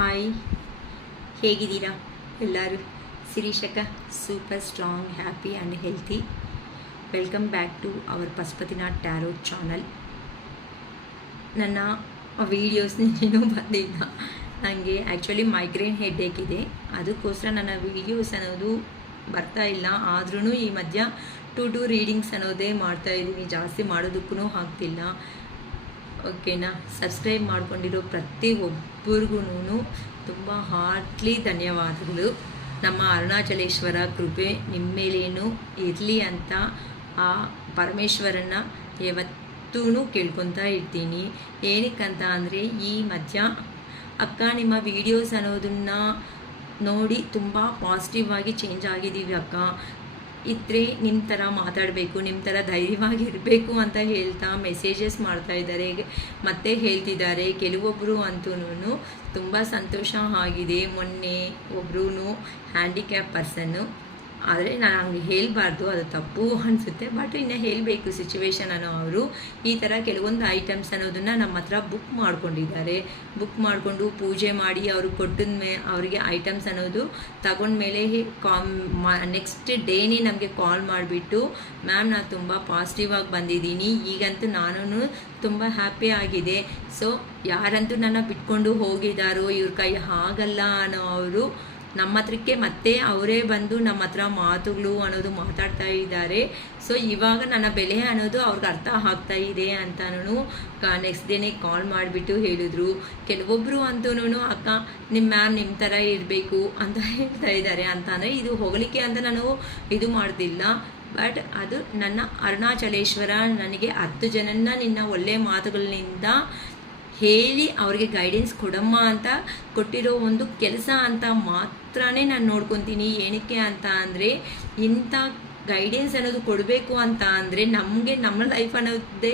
Hi, ಹೇಗಿದ್ದೀರಾ ಎಲ್ಲರೂ? ಶಿರೀಷಕ super strong, happy and healthy. Welcome back to our Pashupatinath tarot channel. ನನ್ನ ವೀಡಿಯೋಸ್ ಇನ್ನೂ ಬಂದಿಲ್ಲ. ನನಗೆ ಆ್ಯಕ್ಚುಲಿ ಮೈಗ್ರೇನ್ ಹೆಡ್ಏಕ್ ಇದೆ, ಅದಕ್ಕೋಸ್ಕರ ನನ್ನ ವೀಡಿಯೋಸ್ ಅನ್ನೋದು ಬರ್ತಾ ಇಲ್ಲ. ಆದ್ರೂ ಈ ಮಧ್ಯ ಟು ರೀಡಿಂಗ್ಸ್ ಅನ್ನೋದೇ ಮಾಡ್ತಾಯಿದ್ದೀನಿ, ಜಾಸ್ತಿ ಮಾಡೋದಕ್ಕೂ ಆಗ್ತಿಲ್ಲ. ಓಕೆನಾ? ಸಬ್ಸ್ಕ್ರೈಬ್ ಮಾಡ್ಕೊಂಡಿರೋ ಪ್ರತಿಯೊಬ್ಬರಿಗೂ ತುಂಬ ಹಾರ್ಟ್ಲಿ ಧನ್ಯವಾದಗಳು. ನಮ್ಮ ಅರುಣಾಚಲೇಶ್ವರ ಕೃಪೆ ನಿಮ್ಮ ಮೇಲೇನು ಇರಲಿ ಅಂತ ಆ ಪರಮೇಶ್ವರನ ಯಾವತ್ತೂ ಕೇಳ್ಕೊತಾ ಇರ್ತೀನಿ. ಏನಕ್ಕಂತ ಅಂದರೆ ಈ ಮಧ್ಯ ಅಕ್ಕ ನಿಮ್ಮ ವೀಡಿಯೋಸ್ ಅನ್ನೋದನ್ನು ನೋಡಿ ತುಂಬ ಪಾಸಿಟಿವ್ ಆಗಿ ಚೇಂಜ್ ಆಗಿದ್ದೀವಿ ಅಕ್ಕ, ಇದ್ರೆ ನಿಮ್ಮ ಥರ ಮಾತಾಡಬೇಕು, ನಿಮ್ಮ ಥರ ಧೈರ್ಯವಾಗಿರಬೇಕು ಅಂತ ಹೇಳ್ತಾ ಮೆಸೇಜಸ್ ಮಾಡ್ತಾಯಿದ್ದಾರೆ, ಮತ್ತೆ ಹೇಳ್ತಿದ್ದಾರೆ. ಕೆಲವೊಬ್ಬರು ಅಂತೂ ತುಂಬ ಸಂತೋಷ ಆಗಿದೆ. ಮೊನ್ನೆ ಒಬ್ಬರು ಹ್ಯಾಂಡಿಕ್ಯಾಪ್ ಪರ್ಸನ್ನು, ಆದರೆ ನಾನು ಹಂಗೆ ಹೇಳಬಾರ್ದು, ಅದು ತಪ್ಪು ಅನಿಸುತ್ತೆ, ಬಟ್ ಇನ್ನು ಹೇಳಬೇಕು ಸಿಚುವೇಶನ್ ಅನ್ನೋ. ಅವರು ಈ ಥರ ಕೆಲವೊಂದು ಐಟಮ್ಸ್ ಅನ್ನೋದನ್ನು ನಮ್ಮ ಹತ್ರ ಬುಕ್ ಮಾಡ್ಕೊಂಡಿದ್ದಾರೆ. ಬುಕ್ ಮಾಡಿಕೊಂಡು ಪೂಜೆ ಮಾಡಿ ಅವರು ಕೊಟ್ಟಿದ ಅವರಿಗೆ ಐಟಮ್ಸ್ ಅನ್ನೋದು ತಗೊಂಡ್ಮೇಲೆ ನೆಕ್ಸ್ಟ್ ಡೇನೇ ನಮಗೆ ಕಾಲ್ ಮಾಡಿಬಿಟ್ಟು, ಮ್ಯಾಮ್ ನಾನು ತುಂಬ ಪಾಸಿಟಿವ್ ಆಗಿ ಬಂದಿದ್ದೀನಿ, ಈಗಂತೂ ನಾನು ತುಂಬ ಹ್ಯಾಪಿ ಆಗಿದೆ. ಸೊ ಯಾರಂತೂ ನನ್ನ ಬಿಟ್ಕೊಂಡು ಹೋಗಿದ್ದಾರೋ, ಇವ್ರ ಕೈ ಆಗಲ್ಲ ಅನ್ನೋ ಅವರು ನಮ್ಮ ಹತ್ರಕ್ಕೆ ಮತ್ತೆ ಅವರೇ ಬಂದು ನಮ್ಮ ಹತ್ರ ಮಾತುಗಳು ಅನ್ನೋದು ಮಾತಾಡ್ತಾ ಇದ್ದಾರೆ. ಸೊ ಇವಾಗ ನನ್ನ ಬೆಲೆ ಅನ್ನೋದು ಅವ್ರಿಗೆ ಅರ್ಥ ಆಗ್ತಾ ಇದೆ ಅಂತನೂ ನೆಕ್ಸ್ಟ್ ಡೇನೇ ಕಾಲ್ ಮಾಡಿಬಿಟ್ಟು ಹೇಳಿದ್ರು. ಕೆಲವೊಬ್ಬರು ಅಂತೂ ಅಕ್ಕ ನಿಮ್ಮ ಮ್ಯಾಮ್ ನಿಮ್ಮ ಥರ ಇರಬೇಕು ಅಂತ ಹೇಳ್ತಾ ಇದ್ದಾರೆ. ಅಂತಂದರೆ ಇದು ಹೊಗಳಿಕೆ ಅಂತ ನಾನು ಇದು ಮಾಡ್ತಿಲ್ಲ, ಬಟ್ ಅದು ನನ್ನ ಅರುಣಾಚಲೇಶ್ವರ ನನಗೆ 10 ಜನನ ನಿನ್ನ ಒಳ್ಳೆಯ ಮಾತುಗಳಿಂದ ಹೇಳಿ ಅವ್ರಿಗೆ ಗೈಡೆನ್ಸ್ ಕೊಡಮ್ಮ ಅಂತ ಕೊಟ್ಟಿರೋ ಒಂದು ಕೆಲಸ ಅಂತ ಮಾತ್ರನೇ ನಾನು ನೋಡ್ಕೊತೀನಿ. ಏನಕ್ಕೆ ಅಂತ ಅಂದರೆ ಇಂಥ ಗೈಡೆನ್ಸ್ ಅನ್ನೋದು ಕೊಡಬೇಕು ಅಂತ ಅಂದರೆ ನಮಗೆ ನಮ್ಮ ಲೈಫ್ ಅನ್ನೋದೇ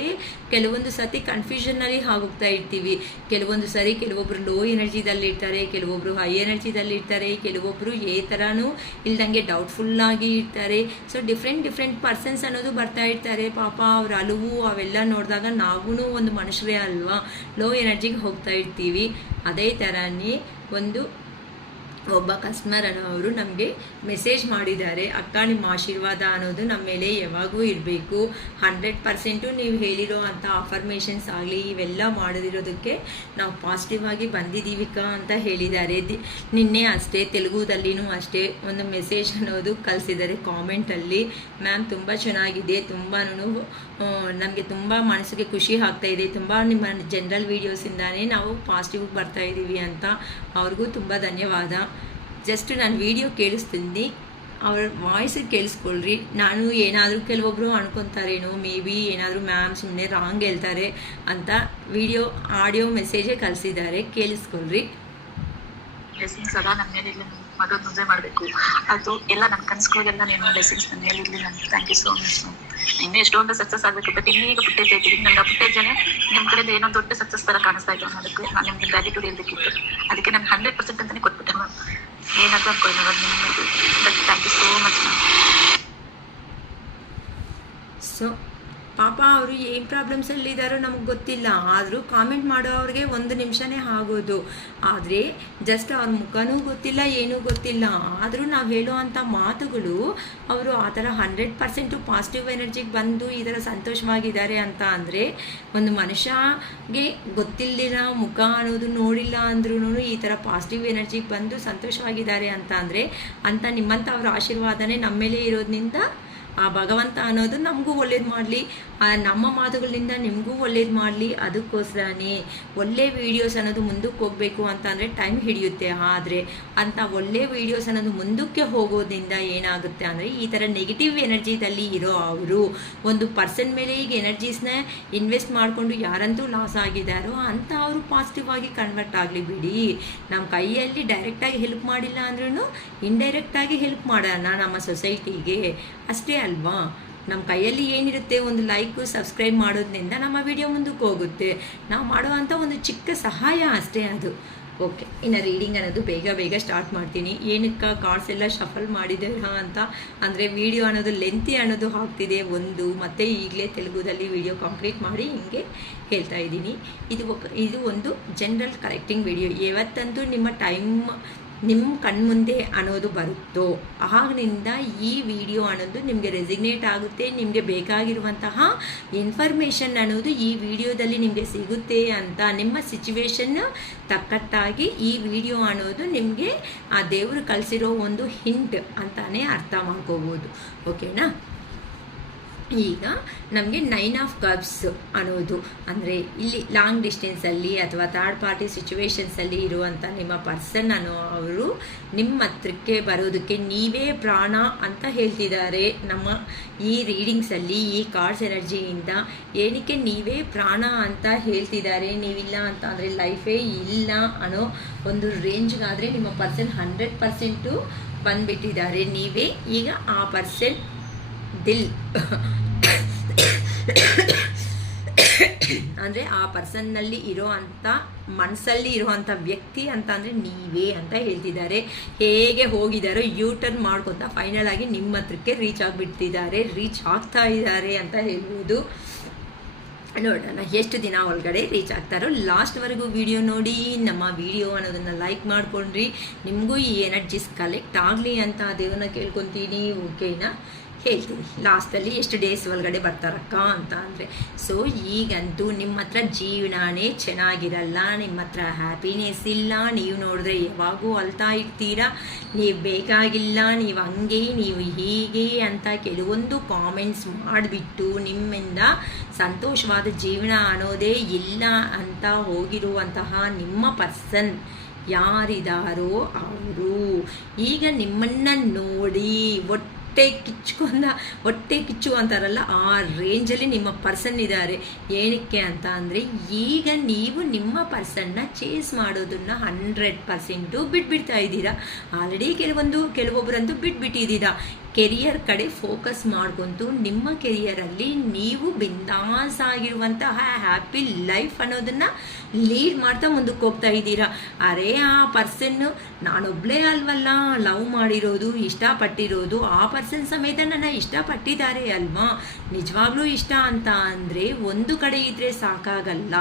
ಕೆಲವೊಂದು ಸತಿ ಕನ್ಫ್ಯೂಷನ್ನಲ್ಲಿ ಆಗೋಗ್ತಾ ಇರ್ತೀವಿ. ಕೆಲವೊಂದು ಸರಿ ಕೆಲವೊಬ್ಬರು ಲೋ ಎನರ್ಜಿದಲ್ಲಿರ್ತಾರೆ, ಕೆಲವೊಬ್ಬರು ಹೈ ಎನರ್ಜಿದಲ್ಲಿರ್ತಾರೆ, ಕೆಲವೊಬ್ಬರು ಏ ಥರನೂ ಇಲ್ದಂಗೆ ಡೌಟ್ಫುಲ್ಲಾಗಿ ಇರ್ತಾರೆ. ಸೊ ಡಿಫ್ರೆಂಟ್ ಪರ್ಸನ್ಸ್ ಅನ್ನೋದು ಬರ್ತಾ ಇರ್ತಾರೆ. ಪಾಪ ಅವ್ರ ಅಳುವು ಅವೆಲ್ಲ ನೋಡಿದಾಗ ನಾವೂ ಒಂದು ಮನುಷ್ಯರೇ ಅಲ್ವಾ, ಲೋ ಎನರ್ಜಿಗೆ ಹೋಗ್ತಾ ಇರ್ತೀವಿ. ಅದೇ ಥರನೇ ಒಬ್ಬ ಕಸ್ಟಮರ್ ಅನ್ನೋರು ನಮಗೆ ಮೆಸೇಜ್ ಮಾಡಿದ್ದಾರೆ, ಅಕ್ಕ ನಿಮ್ಮ ಆಶೀರ್ವಾದ ಅನ್ನೋದು ನಮ್ಮ ಮೇಲೆ ಯಾವಾಗೂ ಇರಬೇಕು, 100% ನೀವು ಹೇಳಿರೋ ಅಂಥ ಅಫರ್ಮೇಷನ್ಸ್ ಆಗಲಿ ಇವೆಲ್ಲ ಮಾಡೋದಿರೋದಕ್ಕೆ ನಾವು ಪಾಸಿಟಿವ್ ಆಗಿ ಬಂದಿದ್ದೀವಿಕ ಅಂತ ಹೇಳಿದ್ದಾರೆ. ನಿನ್ನೆ ಅಷ್ಟೇ ತೆಲುಗುದಲ್ಲಿನೂ ಅಷ್ಟೇ ಒಂದು ಮೆಸೇಜ್ ಅನ್ನೋದು ಕಳಿಸಿದ್ದಾರೆ ಕಾಮೆಂಟಲ್ಲಿ. ಮ್ಯಾಮ್ ತುಂಬ ಚೆನ್ನಾಗಿದೆ, ತುಂಬಾ ನಮಗೆ ತುಂಬ ಮನಸ್ಸಿಗೆ ಖುಷಿ ಆಗ್ತಾ ಇದೆ, ತುಂಬ ನಿಮ್ಮ ಜನರಲ್ ವೀಡಿಯೋಸಿಂದಾನೇ ನಾವು ಪಾಸಿಟಿವ್ ಬರ್ತಾ ಇದ್ದೀವಿ ಅಂತ. ಅವ್ರಿಗೂ ತುಂಬ ಧನ್ಯವಾದ. ಜಸ್ಟ್ ನಾನು ವಿಡಿಯೋ ಕೇಳಿಸ್ತೀನಿ, ಅವ್ರ ವಾಯ್ಸಿಗೆ ಕೇಳಿಸ್ಕೊಳ್ರಿ. ನಾನು ಏನಾದರೂ ಕೆಲವೊಬ್ಬರು ಅನ್ಕೊತಾರೇನೋ, ಮೇ ಬಿ ಏನಾದರೂ ಮ್ಯಾಮ್ ಸುಮ್ಮನೆ ರಾಂಗ್ ಹೇಳ್ತಾರೆ ಅಂತ ಆಡಿಯೋ ಮೆಸೇಜೇ ಕಳಿಸಿದ್ದಾರೆ, ಕೇಳಿಸ್ಕೊಳ್ರಿ. ಬ್ಲೆಸ್ಸಿಂಗ್ಸ್ ಸದಾ ನನ್ನ ಮೇಲೆ ಇರಲಿ, ಮಗನ ಮುಂದೆ ಮಾಡಬೇಕು, ಅದು ಎಲ್ಲ ನನ್ನ ಕನಸುಗಳಿಗೆಲ್ಲ ನಿಮ್ಮ ಬ್ಲೆಸ್ಸಿಂಗ್ಸ್ ನನ್ನ ಮೇಲೆ ಇರಲಿ. ನನಗೆ ಥ್ಯಾಂಕ್ ಯು ಸೋ ಮಚ್. ಇನ್ನೂ ಎಷ್ಟೊಂದು ಸಕ್ಸಸ್ ಆಗಬೇಕು, ಬಟ್ ಇನ್ನೀಗ ಪುಟ್ಟಿದ್ದೆ ನನ್ನ ಪುಟ್ಟಿದ್ದೇನೆ ನಿಮ್ಮ ಕಡೆಯಿಂದ ಏನೋ ದೊಡ್ಡ ಸಕ್ಸಸ್ ಥರ ಕಾಣಿಸ್ತಾ ಇತ್ತು ಅನ್ನೋದಕ್ಕೆ ನಾನು ನಿಮಗೆ ಗ್ರ್ಯಾಟಿಟ್ಯೂಡ್ ಇರಬೇಕಿತ್ತು. ಅದಕ್ಕೆ ನಾನು 100% ಅಂತಲೇ ಕೊಟ್ಬಿಟ್ಟೆ ಮ್ಯಾಮ್. ಏನಾದರೂ ಅನ್ಕೊಳ್ಳಿ but thank you so much ma'am. So ಪಾಪ ಅವರು ಏನು ಪ್ರಾಬ್ಲಮ್ಸಲ್ಲಿದ್ದಾರೋ ನಮಗೆ ಗೊತ್ತಿಲ್ಲ, ಆದರೂ ಕಾಮೆಂಟ್ ಮಾಡೋವ್ರಿಗೆ 1 ನಿಮಿಷನೇ ಆಗೋದು. ಆದರೆ ಜಸ್ಟ್ ಅವ್ರ ಮುಖನೂ ಗೊತ್ತಿಲ್ಲ, ಏನೂ ಗೊತ್ತಿಲ್ಲ, ಆದರೂ ನಾವು ಹೇಳೋ ಅಂಥ ಮಾತುಗಳು ಅವರು ಆ ಥರ 100% ಪಾಸಿಟಿವ್ ಎನರ್ಜಿಗೆ ಬಂದು ಈ ಥರ ಸಂತೋಷವಾಗಿದ್ದಾರೆ ಅಂತ ಅಂದರೆ, ಒಂದು ಮನುಷ್ಯಗೆ ಗೊತ್ತಿಲ್ಲದಿರೋ ಮುಖ ಅನ್ನೋದು ನೋಡಿಲ್ಲ ಅಂದ್ರೂ ಈ ಥರ ಪಾಸಿಟಿವ್ ಎನರ್ಜಿಗೆ ಬಂದು ಸಂತೋಷವಾಗಿದ್ದಾರೆ ಅಂತ ಅಂದರೆ, ಅಂತ ನಿಮ್ಮಂಥ ಅವ್ರ ಆಶೀರ್ವಾದನೇ ನಮ್ಮ ಮೇಲೆ ಇರೋದ್ರಿಂದ ಆ ಭಗವಂತ ಅನ್ನೋದು ನಮಗೂ ಒಳ್ಳೇದು ಮಾಡಲಿ, ನಮ್ಮ ಮಾತುಗಳಿಂದ ನಿಮಗೂ ಒಳ್ಳೇದು ಮಾಡಲಿ. ಅದಕ್ಕೋಸ್ಕರನೇ ಒಳ್ಳೆ ವೀಡಿಯೋಸ್ ಅನ್ನೋದು ಮುಂದಕ್ಕೆ ಹೋಗಬೇಕು ಅಂತ ಅಂದರೆ ಟೈಮ್ ಹಿಡಿಯುತ್ತೆ. ಆದರೆ ಅಂಥ ಒಳ್ಳೆ ವೀಡಿಯೋಸ್ ಅನ್ನೋದು ಮುಂದಕ್ಕೆ ಹೋಗೋದ್ರಿಂದ ಏನಾಗುತ್ತೆ ಅಂದರೆ, ಈ ಥರ ನೆಗೆಟಿವ್ ಎನರ್ಜಿದಲ್ಲಿ ಇರೋ ಅವರು ಒಂದು ಪರ್ಸನ್ ಮೇಲೆ ಈಗ ಎನರ್ಜೀಸ್ನ ಇನ್ವೆಸ್ಟ್ ಮಾಡಿಕೊಂಡು ಯಾರಂತೂ ಲಾಸ್ ಆಗಿದ್ದಾರೋ ಅಂಥ ಅವರು ಪಾಸಿಟಿವ್ ಆಗಿ ಕನ್ವರ್ಟ್ ಆಗಲಿ ಬಿಡಿ. ನಮ್ಮ ಕೈಯಲ್ಲಿ ಡೈರೆಕ್ಟಾಗಿ ಹೆಲ್ಪ್ ಮಾಡಿಲ್ಲ ಅಂದ್ರೂ ಇಂಡೈರೆಕ್ಟಾಗಿ ಹೆಲ್ಪ್ ಮಾಡೋಣ ನಮ್ಮ ಸೊಸೈಟಿಗೆ, ಅಷ್ಟೇ ಅಲ್ವಾ? ನಮ್ಮ ಕೈಯಲ್ಲಿ ಏನಿರುತ್ತೆ, ಒಂದು ಲೈಕು ಸಬ್ಸ್ಕ್ರೈಬ್ ಮಾಡೋದ್ರಿಂದ ನಮ್ಮ ವಿಡಿಯೋ ಮುಂದಕ್ಕೆ ಹೋಗುತ್ತೆ. ನಾವು ಮಾಡುವಂಥ ಒಂದು ಚಿಕ್ಕ ಸಹಾಯ ಅಷ್ಟೇ ಅದು. ಓಕೆ, ಇನ್ನು ರೀಡಿಂಗ್ ಅನ್ನೋದು ಬೇಗ ಸ್ಟಾರ್ಟ್ ಮಾಡ್ತೀನಿ. ಏನಕ್ಕೆ ಕಾರ್ಡ್ಸ್ ಎಲ್ಲ ಶಫಲ್ ಮಾಡಿದ್ದೀರಾ ಅಂತ ಅಂದರೆ ವಿಡಿಯೋ ಅನ್ನೋದು ಲೆಂತಿ ಅನ್ನೋದು ಆಗ್ತಿದೆ ಮತ್ತು ಈಗಲೇ ತೆಲುಗುದಲ್ಲಿ ವಿಡಿಯೋ ಕಂಪ್ಲೀಟ್ ಮಾಡಿ ಹಿಂಗೆ ಹೇಳ್ತಾ ಇದ್ದೀನಿ. ಇದು ಒಂದು ಜನರಲ್ ಕರೆಕ್ಟಿಂಗ್ ವಿಡಿಯೋ. ಯಾವತ್ತಂತೂ ನಿಮ್ಮ ಕಣ್ಮುಂದೆ ಅನ್ನೋದು ಬರುತ್ತೋ ಆಗಿನಿಂದ ಈ ವಿಡಿಯೋ ಅನ್ನೋದು ನಿಮಗೆ ರೆಸಿಗ್ನೇಟ್ ಆಗುತ್ತೆ. ನಿಮಗೆ ಬೇಕಾಗಿರುವಂತಹ ಇನ್ಫಾರ್ಮೇಷನ್ ಅನ್ನೋದು ಈ ವಿಡಿಯೋದಲ್ಲಿ ನಿಮಗೆ ಸಿಗುತ್ತೆ ಅಂತ ನಿಮ್ಮ ಸಿಚುವೇಶನ್ ತಕ್ಕಟ್ಟಾಗಿ ಈ ವಿಡಿಯೋ ಅನ್ನೋದು ನಿಮಗೆ ಆ ದೇವರು ಕಳಿಸಿರೋ ಒಂದು ಹಿಂಟ್ ಅಂತಾನೆ ಅರ್ಥ ಮಾಡ್ಕೋಬೋದು. ಓಕೆನಾ? ಈಗ ನಮಗೆ 9 ಆಫ್ ಕಪ್ಸ್ ಅನ್ನೋದು ಅಂದರೆ ಇಲ್ಲಿ ಲಾಂಗ್ ಡಿಸ್ಟೆನ್ಸಲ್ಲಿ ಅಥವಾ ಥರ್ಡ್ ಪಾರ್ಟಿ ಸಿಚುವೇಶನ್ಸಲ್ಲಿ ಇರುವಂಥ ನಿಮ್ಮ ಪರ್ಸನ್ ಅವರು ನಿಮ್ಮ ಹತ್ರಕ್ಕೆ ಬರೋದಕ್ಕೆ ನೀವೇ ಪ್ರಾಣ ಅಂತ ಹೇಳ್ತಿದ್ದಾರೆ. ನಮ್ಮ ಈ ರೀಡಿಂಗ್ಸಲ್ಲಿ ಈ ಕಾರ್ಡ್ಸ್ ಎನರ್ಜಿಯಿಂದ ಏನಕ್ಕೆ ನೀವೇ ಪ್ರಾಣ ಅಂತ ಹೇಳ್ತಿದ್ದಾರೆ. ನೀವಿಲ್ಲ ಅಂತ ಅಂದರೆ ಲೈಫೇ ಇಲ್ಲ ಅನ್ನೋ ಒಂದು ರೇಂಜ್ಗಾದರೆ ನಿಮ್ಮ ಪರ್ಸನ್ 100% ಬಂದುಬಿಟ್ಟಿದ್ದಾರೆ. ನೀವೇ ಈಗ ಆ ಪರ್ಸನ್ ದಿಲ್ ಅಂದರೆ ಆ ಪರ್ಸನ್ನಲ್ಲಿ ಇರೋ ಅಂಥ ಮನಸ್ಸಲ್ಲಿ ಇರುವಂಥ ವ್ಯಕ್ತಿ ಅಂತ ಅಂದರೆ ನೀವೇ ಅಂತ ಹೇಳ್ತಿದ್ದಾರೆ. ಹೇಗೆ ಹೋಗಿದ್ದಾರೋ ಟರ್ನ್ ಮಾಡ್ಕೊತಾ ಫೈನಲ್ ಆಗಿ ನಿಮ್ಮ ಹತ್ರಕ್ಕೆ ರೀಚ್ ಆಗ್ತಾ ಇದ್ದಾರೆ ಅಂತ ಹೇಳ್ಬೋದು. ನೋಡೋಣ ಎಷ್ಟು ದಿನ ಒಳಗಡೆ ರೀಚ್ ಆಗ್ತಾರೋ. ಲಾಸ್ಟ್ವರೆಗೂ ವಿಡಿಯೋ ನೋಡಿ, ನಮ್ಮ ವಿಡಿಯೋ ಅನ್ನೋದನ್ನು ಲೈಕ್ ಮಾಡ್ಕೊಂಡ್ರಿ. ನಿಮಗೂ ಈ ಎನರ್ಜೀಸ್ ಕಲೆಕ್ಟ್ ಆಗಲಿ ಅಂತ ದೇವ್ರನ್ನ ಕೇಳ್ಕೊತೀನಿ. ಓಕೆನಾ? ಹೇಳ್ತೀನಿ ಲಾಸ್ಟಲ್ಲಿ ಎಷ್ಟು ಡೇಸ್ ಒಳಗಡೆ ಬರ್ತಾರಕ್ಕ ಅಂತ ಅಂದರೆ. ಸೊ ಈಗಂತೂ ನಿಮ್ಮ ಹತ್ರ ಜೀವನನೇ ಚೆನ್ನಾಗಿರಲ್ಲ, ನಿಮ್ಮ ಹತ್ರ ಹ್ಯಾಪಿನೆಸ್ ಇಲ್ಲ. ನೀವು ನೋಡಿದ್ರೆ ಯಾವಾಗೂ ಅಳ್ತಾ ಇರ್ತೀರಾ. ನೀವು ಬೇಕಾಗಿಲ್ಲ, ನೀವು ಹಂಗೆ, ನೀವು ಹೀಗೆ ಅಂತ ಕೆಲವೊಂದು ಕಾಮೆಂಟ್ಸ್ ಮಾಡಿಬಿಟ್ಟು ನಿಮ್ಮಿಂದ ಸಂತೋಷವಾದ ಜೀವನ ಅನ್ನೋದೇ ಇಲ್ಲ ಅಂತ ಹೋಗಿರುವಂತಹ ನಿಮ್ಮ ಪರ್ಸನ್ ಯಾರಿದಾರೋ ಅವರು ಈಗ ನಿಮ್ಮನ್ನು ನೋಡಿ ಹೊಟ್ಟೆ ಕಿಚ್ಚು ಅಂತಾರಲ್ಲ, ಆ ರೇಂಜಲ್ಲಿ ನಿಮ್ಮ ಪರ್ಸನ್ ಇದ್ದಾರೆ. ಏನಕ್ಕೆ ಅಂತ ಅಂದರೆ ಈಗ ನೀವು ನಿಮ್ಮ ಪರ್ಸನ್ನ ಚೇಸ್ ಮಾಡೋದನ್ನು 100% ಬಿಟ್ಬಿಡ್ತಾ ಇದ್ದೀರಾ. ಆಲ್ರೆಡಿ ಕೆಲವೊಬ್ಬರಂತೂ ಬಿಟ್ಬಿಟ್ಟಿದ್ದೀರಾ. ಕೆರಿಯರ್ ಕಡೆ ಫೋಕಸ್ ಮಾಡ್ಕೊಂತು ನಿಮ್ಮ ಕೆರಿಯರಲ್ಲಿ ನೀವು ಬಿಂದಾಸ್ ಆಗಿರುವಂತಹ ಹ್ಯಾಪಿ ಲೈಫ್ ಅನ್ನೋದನ್ನು ಲೀಡ್ ಮಾಡ್ತಾ ಮುಂದಕ್ಕೆ ಹೋಗ್ತಾ ಇದ್ದೀರಾ. ಅರೆ ಆ ಪರ್ಸನ್ನು ನಾನೊಬ್ಬಳೇ ಅಲ್ವಲ್ಲ ಲವ್ ಮಾಡಿರೋದು, ಇಷ್ಟಪಟ್ಟಿರೋದು, ಆ ಪರ್ಸನ್ ಸಮೇತ ನನ್ನ ಇಷ್ಟಪಟ್ಟಿದ್ದಾರೆ ಅಲ್ವಾ. ನಿಜವಾಗ್ಲೂ ಇಷ್ಟ ಅಂತ ಅಂದರೆ ಒಂದು ಕಡೆ ಇದ್ದರೆ ಸಾಕಾಗಲ್ಲ,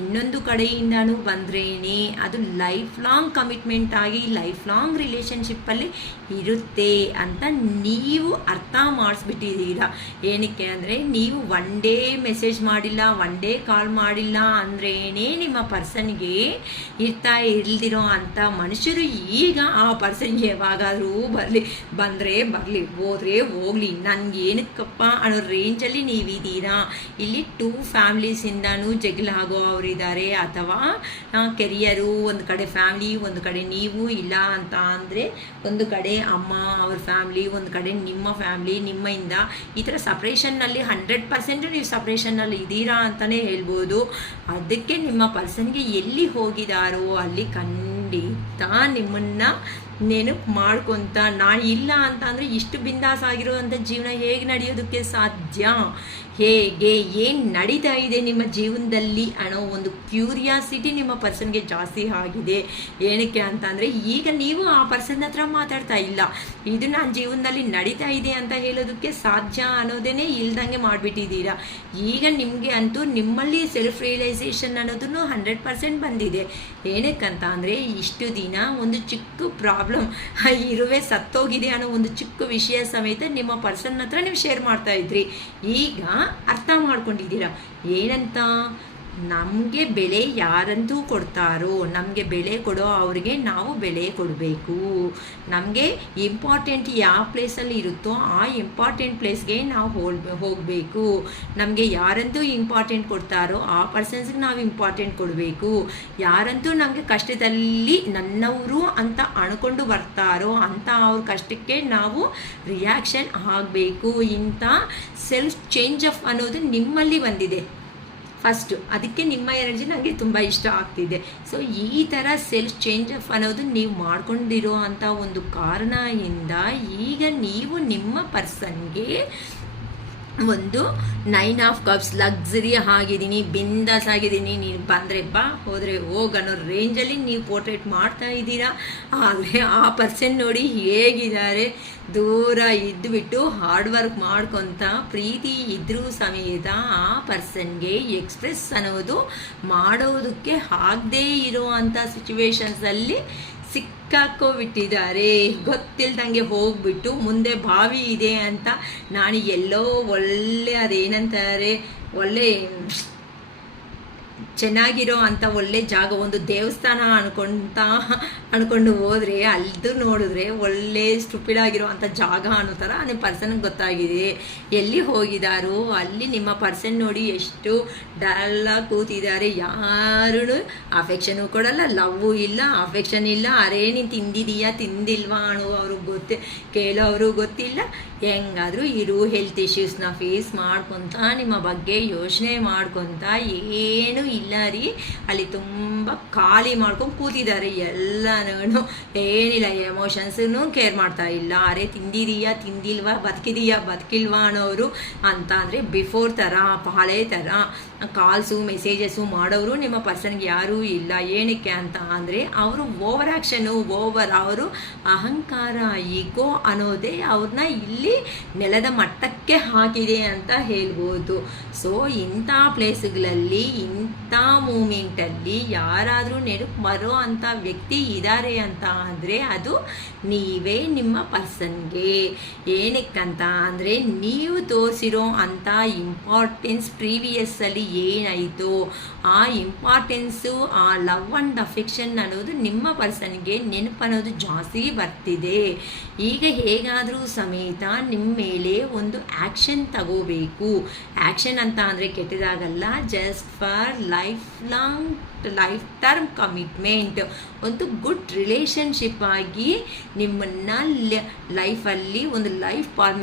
ಇನ್ನೊಂದು ಕಡೆಯಿಂದನೂ ಬಂದ್ರೇನೆ ಅದು ಲೈಫ್ ಲಾಂಗ್ ಕಮಿಟ್ಮೆಂಟ್ ಆಗಿ ಲೈಫ್ ಲಾಂಗ್ ರಿಲೇಷನ್ಶಿಪ್ಪಲ್ಲಿ ಇರುತ್ತೆ ಅಂತ ನೀವು ಅರ್ಥ ಮಾಡಿಸ್ಬಿಟ್ಟಿದ್ದೀರಾ. ಏನಕ್ಕೆ ಅಂದರೆ ನೀವು ಒನ್ ಡೇ ಮೆಸೇಜ್ ಮಾಡಿಲ್ಲ, ಒನ್ ಡೇ ಕಾಲ್ ಮಾಡಿಲ್ಲ ಅಂದ್ರೇನೆ ನಿಮ್ಮ ಪರ್ಸನ್ಗೆ ಇಲ್ದಿರೋ ಅಂಥ ಮನುಷ್ಯರು ಈಗ ಆ ಪರ್ಸನ್ ಯಾವಾಗಾದರೂ ಬಂದರೆ ಬರಲಿ, ಹೋದರೆ ಹೋಗಲಿ, ನನಗೆ ಏನಕ್ಕಪ್ಪ ಅನ್ನೋ ರೇಂಜಲ್ಲಿ ನೀವಿದ್ದೀರಾ. ಇಲ್ಲಿ 2 ಫ್ಯಾಮ್ಲೀಸಿಂದನೂ ಜಗಳ ಆಗೋ ಅವರಿದ್ದಾರೆ, ಅಥವಾ ಕೆರಿಯರು ಒಂದು ಕಡೆ ಫ್ಯಾಮ್ಲಿ, ಒಂದು ಕಡೆ ನೀವು ಇಲ್ಲ ಅಂತ ಅಂದರೆ ಒಂದು ಕಡೆ ಅಮ್ಮ ಅವ್ರ ಫ್ಯಾಮ್ಲಿ, ಒಂದು ಕಡೆ ನಿಮ್ಮ ಫ್ಯಾಮ್ಲಿ, ನಿಮ್ಮಿಂದ ಈ ಥರ ಸಪ್ರೇಷನ್ನಲ್ಲಿ 100% ನೀವು ಸಪ್ರೇಷನ್ನಲ್ಲಿ ಇದ್ದೀರಾ ಅಂತಲೇ ಹೇಳ್ಬೋದು. ಅದಕ್ಕೆ ನಿಮ್ಮ ಪರ್ಸನ್ಗೆ ಎಲ್ಲಿ ಹೋಗಿದಾರೋ ಅಲ್ಲಿ ಖಂಡಿತ ನಿಮ್ಮನ್ನು ನೆನಪು ಮಾಡ್ಕೊತ ನಾನು ಇಲ್ಲ ಅಂತ ಅಂದರೆ ಇಷ್ಟು ಬಿಂದಾಸ್ ಆಗಿರೋವಂಥ ಜೀವನ ಹೇಗೆ ನಡೆಯೋದಕ್ಕೆ ಸಾಧ್ಯ, ಹೇಗೆ ಏನು ನಡೀತಾ ಇದೆ ನಿಮ್ಮ ಜೀವನದಲ್ಲಿ ಅನ್ನೋ ಒಂದು ಕ್ಯೂರಿಯಾಸಿಟಿ ನಿಮ್ಮ ಪರ್ಸನ್ಗೆ ಜಾಸ್ತಿ ಆಗಿದೆ. ಏನಕ್ಕೆ ಅಂತ ಅಂದರೆ ಈಗ ನೀವು ಆ ಪರ್ಸನ್ ಹತ್ರ ಮಾತಾಡ್ತಾ ಇಲ್ಲ, ಇದು ನನ್ನ ಜೀವನದಲ್ಲಿ ನಡೀತಾ ಇದೆ ಅಂತ ಹೇಳೋದಕ್ಕೆ ಸಾಧ್ಯ ಅನ್ನೋದೇ ಇಲ್ದಂಗೆ ಮಾಡಿಬಿಟ್ಟಿದ್ದೀರಾ. ಈಗ ನಿಮಗೆ ಅಂತೂ ನಿಮ್ಮಲ್ಲಿ ಸೆಲ್ಫ್ ರಿಯಲೈಸೇಷನ್ ಅನ್ನೋದನ್ನು 100% ಬಂದಿದೆ. ಏನಕ್ಕಂತ ಅಂದರೆ ಇಷ್ಟು ದಿನ ಒಂದು ಚಿಕ್ಕ ಪ್ರಾಬ್ಲಮ್ ಇರುವೆ ಸತ್ತೋಗಿದೆ ಅನ್ನೋ ಒಂದು ಚಿಕ್ಕ ವಿಷಯ ಸಮೇತ ನಿಮ್ಮ ಪರ್ಸನ್ ಹತ್ರ ನೀವು ಶೇರ್ ಮಾಡ್ತಾ ಇದ್ರಿ. ಈಗ ಅರ್ಥ ಮಾಡ್ಕೊಂಡಿದ್ದೀರಾ. ಏನಂತ, ನಮಗೆ ಬೆಲೆ ಯಾರಂತೂ ಕೊಡ್ತಾರೋ, ನಮಗೆ ಬೆಲೆ ಕೊಡೋ ಅವ್ರಿಗೆ ನಾವು ಬೆಲೆ ಕೊಡಬೇಕು. ನಮಗೆ ಇಂಪಾರ್ಟೆಂಟ್ ಯಾವ ಪ್ಲೇಸಲ್ಲಿ ಇರುತ್ತೋ ಆ ಇಂಪಾರ್ಟೆಂಟ್ ಪ್ಲೇಸ್ಗೆ ನಾವು ಹೋಗಬೇಕು. ನಮಗೆ ಯಾರಂತೂ ಇಂಪಾರ್ಟೆಂಟ್ ಕೊಡ್ತಾರೋ ಆ ಪರ್ಸನ್ಸ್ಗೆ ನಾವು ಇಂಪಾರ್ಟೆಂಟ್ ಕೊಡಬೇಕು. ಯಾರಂತೂ ನಮಗೆ ಕಷ್ಟದಲ್ಲಿ ನನ್ನವರು ಅಂತ ಅನ್ಕೊಂಡು ಬರ್ತಾರೋ ಅಂಥ ಅವ್ರ ಕಷ್ಟಕ್ಕೆ ನಾವು ರಿಯಾಕ್ಷನ್ ಆಗಬೇಕು. ಇಂಥ ಸೆಲ್ಫ್ ಚೇಂಜ್ ಆಫ್ ಅನ್ನೋದು ನಿಮ್ಮಲ್ಲಿ ಬಂದಿದೆ ಫಸ್ಟು. ಅದಕ್ಕೆ ನಿಮ್ಮ ಎನರ್ಜಿ ನನಗೆ ತುಂಬ ಇಷ್ಟ ಆಗ್ತಿದೆ. ಸೊ ಈ ಥರ ಸೆಲ್ಫ್ ಚೇಂಜ್ ಆಫ್ ಅನ್ನೋದು ನೀವು ಮಾಡ್ಕೊಂಡಿರೋ ಅಂಥ ಒಂದು ಕಾರಣದಿಂದ ಈಗ ನೀವು ನಿಮ್ಮ ಪರ್ಸನ್ಗೆ ಒಂದು 9 ಆಫ್ ಕಪ್ಸ್ ಲಕ್ಸುರಿ ಆಗಿದ್ದೀನಿ, ಬಿಂದಾಸ್ ಆಗಿದ್ದೀನಿ. ನೀನು ಬಂದರೆ ಬಾ, ಹೋದರೆ ಹೋಗನ್ನೋ ರೇಂಜಲ್ಲಿ ನೀವು ಪೋರ್ಟ್ರೇಟ್ ಮಾಡ್ತಾ ಇದ್ದೀರಾ. ಆದರೆ ಆ ಪರ್ಸನ್ ನೋಡಿ ಹೇಗಿದ್ದಾರೆ, ದೂರ ಇದ್ದುಬಿಟ್ಟು ಹಾರ್ಡ್ ವರ್ಕ್ ಮಾಡ್ಕೊತ ಪ್ರೀತಿ ಇದ್ರೂ ಸಮೇತ ಆ ಪರ್ಸನ್ಗೆ ಎಕ್ಸ್ಪ್ರೆಸ್ ಅನ್ನೋದು ಮಾಡೋದಕ್ಕೆ ಆಗದೇ ಇರೋ ಅಂಥ ಸಿಚುವೇಶನ್ಸಲ್ಲಿ ಸಿಕ್ಕಾಕೋಬಿಟ್ಟಿದ್ದಾರೆ. ಗೊತ್ತಿಲ್ದಂಗೆ ಹೋಗ್ಬಿಟ್ಟು ಮುಂದೆ ಬಾವಿ ಇದೆ ಅಂತ ನಾನು ಎಲ್ಲೋ ಒಳ್ಳೆ ಅದೇನಂತಾರೆ ಒಳ್ಳೆ ಚೆನ್ನಾಗಿರೋ ಅಂಥ ಒಳ್ಳೆ ಜಾಗ, ಒಂದು ದೇವಸ್ಥಾನ ಅನ್ಕೊಂಡು ಹೋದರೆ ಅಲ್ದು ನೋಡಿದ್ರೆ ಒಳ್ಳೆ ಸ್ಟುಪಿಡ್ ಆಗಿರೋ ಅಂಥ ಜಾಗ ಅನ್ನೋ ಥರ ನಿಮ್ಮ ಪರ್ಸನ್ಗೆ ಗೊತ್ತಾಗಿದೆ. ಎಲ್ಲಿ ಹೋಗಿದ್ದಾರೋ ಅಲ್ಲಿ ನಿಮ್ಮ ಪರ್ಸನ್ ನೋಡಿ ಎಷ್ಟು ಡಲ್ಲಾಗಿ ಕೂತಿದ್ದಾರೆ. ಯಾರೂ ಅಫೆಕ್ಷನು ಕೊಡಲ್ಲ, ಲವ್ವು ಇಲ್ಲ, ಅಫೆಕ್ಷನ್ ಇಲ್ಲ. ಅರೇ ನೀನು ತಿಂದಿದೀಯಾ ತಿಂದಿಲ್ವಾ ಅನ್ನೋ ಅವ್ರಿಗೆ ಕೇಳೋರು ಗೊತ್ತಿಲ್ಲ. ಹೆಂಗಾದರೂ ಇರು, ಹೆಲ್ತ್ ಇಶ್ಯೂಸ್ನ ಫೇಸ್ ಮಾಡ್ಕೊತ ನಿಮ್ಮ ಬಗ್ಗೆ ಯೋಚನೆ ಮಾಡ್ಕೊತ ಏನೂ ಇಲ್ಲ ರೀ, ಅಲ್ಲಿ ತುಂಬ ಖಾಲಿ ಮಾಡ್ಕೊಂಡು ಕೂತಿದ್ದಾರೆ. ಎಲ್ಲನೂ ಏನಿಲ್ಲ, ಎಮೋಷನ್ಸನ್ನು ಕೇರ್ ಮಾಡ್ತಾ ಇಲ್ಲ. ಅರೆ ತಿಂದಿದೀಯಾ ತಿಂದಿಲ್ವಾ, ಬದುಕಿಲ್ವಾ ಅನ್ನೋರು ಅಂತ ಅಂದರೆ ಬಿಫೋರ್ ಥರ ಹಳೆ ಥರ ಕಾಲ್ಸು ಮೆಸೇಜಸ್ಸು ಮಾಡೋರು ನಿಮ್ಮ ಪರ್ಸನ್ಗೆ ಯಾರೂ ಇಲ್ಲ. ಏನಕ್ಕೆ ಅಂತ ಅಂದರೆ ಅವರು ಓವರ್ ಆ್ಯಕ್ಷನು, ಅವರು ಅಹಂಕಾರ, ಈಗೋ ಅನ್ನೋದೇ ಅವ್ರನ್ನ ಇಲ್ಲಿ ನೆಲದ ಮಟ್ಟಕ್ಕೆ ಹಾಕಿದೆ ಅಂತ ಹೇಳ್ಬೋದು. ಸೊ ಇಂಥ ಪ್ಲೇಸ್ಗಳಲ್ಲಿ ಇಂಥ ಮೂಮೆಂಟಲ್ಲಿ ಯಾರಾದರೂ ನೆನಪು ಬರೋ ಅಂಥ ವ್ಯಕ್ತಿ ಇದ್ದಾರೆ ಅಂತ ಅಂದರೆ ಅದು ನೀವೇ ನಿಮ್ಮ ಪರ್ಸನ್ಗೆ. ಏನಕ್ಕಂತ ಅಂದರೆ ನೀವು ತೋರಿಸಿರೋ ಅಂಥ ಇಂಪಾರ್ಟೆನ್ಸ್ ಪ್ರೀವಿಯಸ್ಸಲ್ಲಿ ಏನಾಯಿತು, ಆ ಇಂಪಾರ್ಟೆನ್ಸು, ಆ ಲವ್ ಆ್ಯಂಡ್ ಅಫೆಕ್ಷನ್ ಅನ್ನೋದು ನಿಮ್ಮ ಪರ್ಸನ್ಗೆ ನೆನಪು ಅನ್ನೋದು ಜಾಸ್ತಿ ಬರ್ತಿದೆ. ಈಗ ಹೇಗಾದರೂ ಸಮೇತ ನಿಮ್ಮ ಮೇಲೆ ಒಂದು ಆ್ಯಕ್ಷನ್ ತಗೋಬೇಕು. ಆ್ಯಕ್ಷನ್ ಅಂತ ಅಂದರೆ ಕೆಟ್ಟದಾಗಲ್ಲ, just for life term commitment, ಒಂದು ಗುಡ್ ರಿಲೇಷನ್ಶಿಪ್ ಆಗಿ ನಿಮ್ಮನ್ನು ಲೈಫಲ್ಲಿ ಒಂದು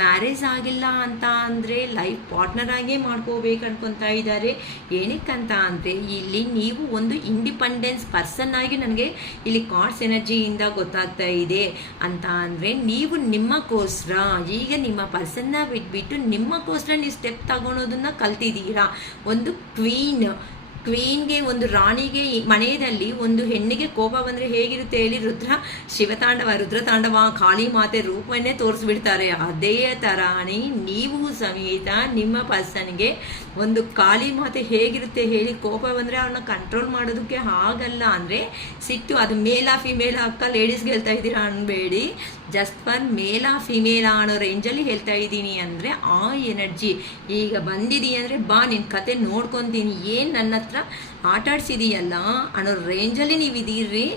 ಮ್ಯಾರೇಜ್ ಆಗಿಲ್ಲ ಅಂತ ಅಂದರೆ ಲೈಫ್ ಪಾರ್ಟ್ನರ್ ಆಗೇ ಮಾಡ್ಕೋಬೇಕು ಅನ್ಕೊತಾ ಇದ್ದಾರೆ. ಏನಕ್ಕಂತ ಅಂದರೆ ಇಲ್ಲಿ ನೀವು ಒಂದು ಇಂಡಿಪೆಂಡೆನ್ಸ್ ಪರ್ಸನ್ ಆಗಿ ನನಗೆ ಇಲ್ಲಿ ಕಾರ್ಡ್ಸ್ ಎನರ್ಜಿಯಿಂದ ಗೊತ್ತಾಗ್ತಾ ಇದೆ. ಅಂತ ಅಂದರೆ ನೀವು ನಿಮ್ಮಕ್ಕೋಸ್ಕರ ಈಗ ನಿಮ್ಮ ಪರ್ಸನ್ನ ಬಿಟ್ಬಿಟ್ಟು ನಿಮ್ಮಕ್ಕೋಸ್ಕರ ನೀವು ಸ್ಟೆಪ್ ತಗೊಳೋದನ್ನ ಕಲ್ತಿದ್ದೀರಾ. ಒಂದು ಕ್ವೀನ್ಗೆ, ಒಂದು ರಾಣಿಗೆ ಮನೆಯಲ್ಲಿ ಒಂದು ಹೆಣ್ಣಿಗೆ ಕೋಪ ಬಂದರೆ ಹೇಗಿರುತ್ತೆ ಹೇಳಿ, ರುದ್ರತಾಂಡವ ಕಾಳಿ ಮಾತೆ ರೂಪವನ್ನೇ ತೋರಿಸ್ಬಿಡ್ತಾರೆ. ಅದೇ ಥರನೇ ನೀವು ಸಮೇತ ನಿಮ್ಮ ಪರ್ಸನ್ಗೆ ಒಂದು ಕಾಳಿ ಮಾತೆ ಹೇಗಿರುತ್ತೆ ಹೇಳಿ, ಕೋಪ ಬಂದರೆ ಅವ್ರನ್ನ ಕಂಟ್ರೋಲ್ ಮಾಡೋದಕ್ಕೆ ಆಗಲ್ಲ. ಅಂದರೆ ಸಿಟ್ಟು, ಅದು ಮೇಲಾ ಫಿಮೇಲಾ ಅಕ್ಕ ಲೇಡೀಸ್ಗೆ ಹೇಳ್ತಾ ಇದ್ದೀರಾ ಅನ್ಬೇಡಿ, ಜಸ್ಟ್ ಫಾರ್ ಮೇಲಾ ಫಿಮೇಲಾ ಅನ್ನೋ ರೇಂಜಲ್ಲಿ ಹೇಳ್ತಾ ಇದ್ದೀನಿ. ಅಂದರೆ ಆ ಎನರ್ಜಿ ಈಗ ಬಂದಿದೀಯ ಅಂದರೆ ಬಾ ನಿನ್ನ ಕತೆ ನೋಡ್ಕೊತೀನಿ, ಏನು ನನ್ನ ಹತ್ರ ಆಟಾಡ್ಸಿದೀಯಲ್ಲ ಅನ್ನೋ ರೇಂಜಲ್ಲಿ ನೀವು ಇದೀರಿ.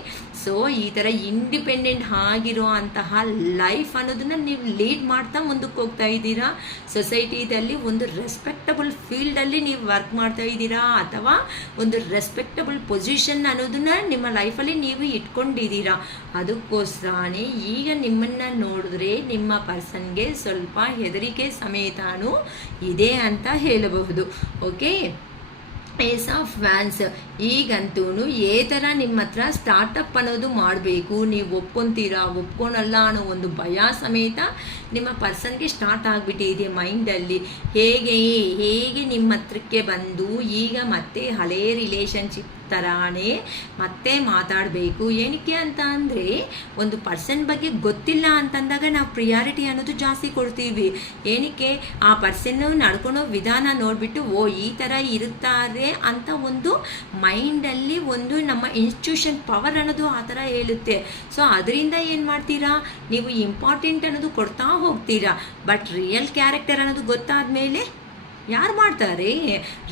ಸೊ ಈ ಥರ ಇಂಡಿಪೆಂಡೆಂಟ್ ಆಗಿರೋ ಅಂತಹ ಲೈಫ್ ಅನ್ನೋದನ್ನ ನೀವು ಲೀಡ್ ಮಾಡ್ತಾ ಮುಂದಕ್ಕೆ ಹೋಗ್ತಾ ಇದ್ದೀರಾ. ಸೊಸೈಟಿದಲ್ಲಿ ಒಂದು ರೆಸ್ಪೆಕ್ಟಬಲ್ ಫೀಲ್ಡಲ್ಲಿ ನೀವು ವರ್ಕ್ ಮಾಡ್ತಾ ಇದ್ದೀರಾ, ಅಥವಾ ಒಂದು ರೆಸ್ಪೆಕ್ಟಬಲ್ ಪೊಸಿಷನ್ ಅನ್ನೋದನ್ನ ನಿಮ್ಮ ಲೈಫಲ್ಲಿ ನೀವು ಇಟ್ಕೊಂಡಿದ್ದೀರಾ. ಅದಕ್ಕೋಸ್ಕರನೇ ಈಗ ನಿಮ್ಮನ್ನು ನೋಡಿದ್ರೆ ನಿಮ್ಮ ಪರ್ಸನ್ಗೆ ಸ್ವಲ್ಪ ಹೆದರಿಕೆ ಸಮೇತನೂ ಇದೆ ಅಂತ ಹೇಳಬಹುದು. ಓಕೆ, ಏಸ್ ಆಫ್ ವ್ಯಾನ್ಸ್, ಈಗಂತೂ ಏ ಥರ ನಿಮ್ಮ ಹತ್ರ ಸ್ಟಾರ್ಟಪ್ ಅನ್ನೋದು ಮಾಡಬೇಕು, ನೀವು ಒಪ್ಕೊತೀರಾ ಒಪ್ಕೊಳಲ್ಲ ಅನ್ನೋ ಒಂದು ಭಯ ಸಮೇತ ನಿಮ್ಮ ಪರ್ಸನ್ಗೆ ಸ್ಟಾರ್ಟ್ ಆಗಿಬಿಟ್ಟಿದೆ ಮೈಂಡಲ್ಲಿ. ಹೇಗೆ ನಿಮ್ಮ ಹತ್ರಕ್ಕೆ ಬಂದು ಈಗ ಮತ್ತೆ ಹಳೇ ರಿಲೇಷನ್ಶಿಪ್ ಥರಾನೇ ಮತ್ತೆ ಮಾತಾಡಬೇಕು. ಏನಕ್ಕೆ ಅಂತ ಅಂದರೆ ಒಂದು ಪರ್ಸನ್ ಬಗ್ಗೆ ಗೊತ್ತಿಲ್ಲ ಅಂತಂದಾಗ ನಾವು ಪ್ರಿಯಾರಿಟಿ ಅನ್ನೋದು ಜಾಸ್ತಿ ಕೊಡ್ತೀವಿ. ಏನಕ್ಕೆ, ಆ ಪರ್ಸನ್ನು ನಡ್ಕೊಳೋ ವಿಧಾನ ನೋಡಿಬಿಟ್ಟು ಓ ಈ ಥರ ಇರುತ್ತಾರೆ ಅಂತ ಒಂದು ಮೈಂಡಲ್ಲಿ ಒಂದು ನಮ್ಮ ಇನ್ಸ್ಟಿಟ್ಯೂಷನ್ ಪವರ್ ಅನ್ನೋದು ಆ ಥರ ಹೇಳುತ್ತೆ. ಸೊ ಅದರಿಂದ ಏನು ಮಾಡ್ತೀರಾ, ನೀವು ಇಂಪಾರ್ಟೆಂಟ್ ಅನ್ನೋದು ಕೊಡ್ತಾ ಹೋಗ್ತೀರಾ. ಬಟ್ ರಿಯಲ್ ಕ್ಯಾರೆಕ್ಟರ್ ಅನ್ನೋದು ಗೊತ್ತಾದ ಮೇಲೆ ಯಾರು ಮಾಡ್ತಾರೆ?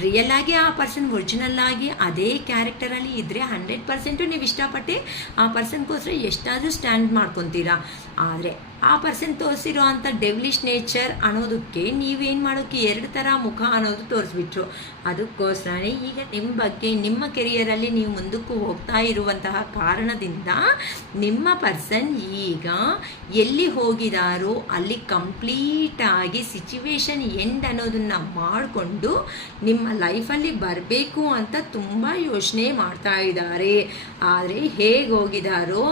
ರಿಯಲ್ ಆಗಿ ಆ ಪರ್ಸನ್ ಒರಿಜಿನಲ್ ಆಗಿ ಅದೇ ಕ್ಯಾರೆಕ್ಟರಲ್ಲಿ ಇದ್ದರೆ 100% ನೀವು ಇಷ್ಟಪಟ್ಟು ಆ ಪರ್ಸನ್ಗೋಸ್ಕರ ಎಷ್ಟಾದರೂ ಸ್ಟ್ಯಾಂಡ್ ಮಾಡ್ಕೊತೀರಾ. ಆದರೆ ಆ ಪರ್ಸನ್ ತೋರಿಸಿರೋ ಅಂಥ ಡೆವ್ಲಿಶ್ ನೇಚರ್ ಅನ್ನೋದಕ್ಕೆ ನೀವೇನು ಮಾಡೋಕ್ಕೆ 2 ಥರ ಮುಖ ಅನ್ನೋದು ತೋರಿಸ್ಬಿಟ್ರು. ಅದಕ್ಕೋಸ್ಕರನೇ ಈಗ ನಿಮ್ಮ ಬಗ್ಗೆ ನಿಮ್ಮ ಕೆರಿಯರಲ್ಲಿ ನೀವು ಮುಂದಕ್ಕೂ ಹೋಗ್ತಾ ಇರುವಂತಹ ಕಾರಣದಿಂದ ನಿಮ್ಮ ಪರ್ಸನ್ ಈಗ ಎಲ್ಲಿ ಹೋಗಿದಾರೋ ಅಲ್ಲಿ ಕಂಪ್ಲೀಟಾಗಿ ಸಿಚುವೇಶನ್ ಎಂಡ್ ಅನ್ನೋದನ್ನು ಮಾಡಿಕೊಂಡು ನಿಮ್ಮ ಲೈಫಲ್ಲಿ ಬರಬೇಕು ಅಂತ ತುಂಬ ಯೋಚನೆ ಮಾಡ್ತಾ ಇದ್ದಾರೆ. ಆದರೆ ಹೇಗೆ ಹೋಗಿದಾರೋ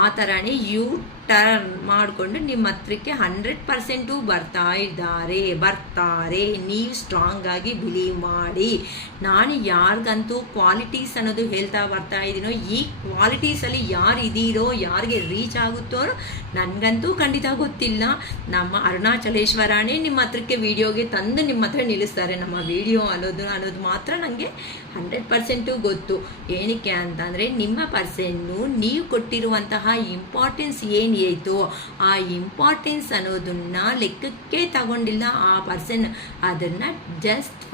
ಆ ಥರನೇ ಟರ್ನ್ ಮಾಡಿಕೊಂಡು ಮಾಡಿಕೊಂಡು ನಿಮ್ಮ ಹತ್ರಕ್ಕೆ 100% ಬರ್ತಾರೆ. ನೀವು ಸ್ಟ್ರಾಂಗ್ ಆಗಿ ಬಿಲೀವ್ ಮಾಡಿ. ನಾನು ಯಾರಿಗಂತೂ ಕ್ವಾಲಿಟೀಸ್ ಅನ್ನೋದು ಹೇಳ್ತಾ ಬರ್ತಾ ಇದ್ದೀನೋ, ಈ ಕ್ವಾಲಿಟೀಸಲ್ಲಿ ಯಾರು ಇದೀರೋ, ಯಾರಿಗೆ ರೀಚ್ ಆಗುತ್ತೋ ನನಗಂತೂ ಖಂಡಿತ ಗೊತ್ತಿಲ್ಲ. ನಮ್ಮ ಅರುಣಾಚಲೇಶ್ವರನೇ ನಿಮ್ಮ ಹತ್ರಕ್ಕೆ ವಿಡಿಯೋಗೆ ತಂದು ನಿಮ್ಮ ಹತ್ರ ನಿಲ್ಲಿಸ್ತಾರೆ. ನಮ್ಮ ವಿಡಿಯೋ ಅನ್ನೋದು ಮಾತ್ರ ನನಗೆ 100% ಗೊತ್ತು. ಏನಕ್ಕೆ ಅಂತಂದರೆ, ನಿಮ್ಮ ಪರ್ಸನ್ನು ನೀವು ಕೊಟ್ಟಿರುವಂತಹ ಇಂಪಾರ್ಟೆನ್ಸ್ ಏನಾಯಿತು, ಆ ಇಂಪಾರ್ಟೆನ್ಸ್ ಅನ್ನೋದನ್ನು ಲೆಕ್ಕಕ್ಕೆ ತಗೊಂಡಿಲ್ಲ ಆ ಪರ್ಸನ್. ಅದನ್ನು just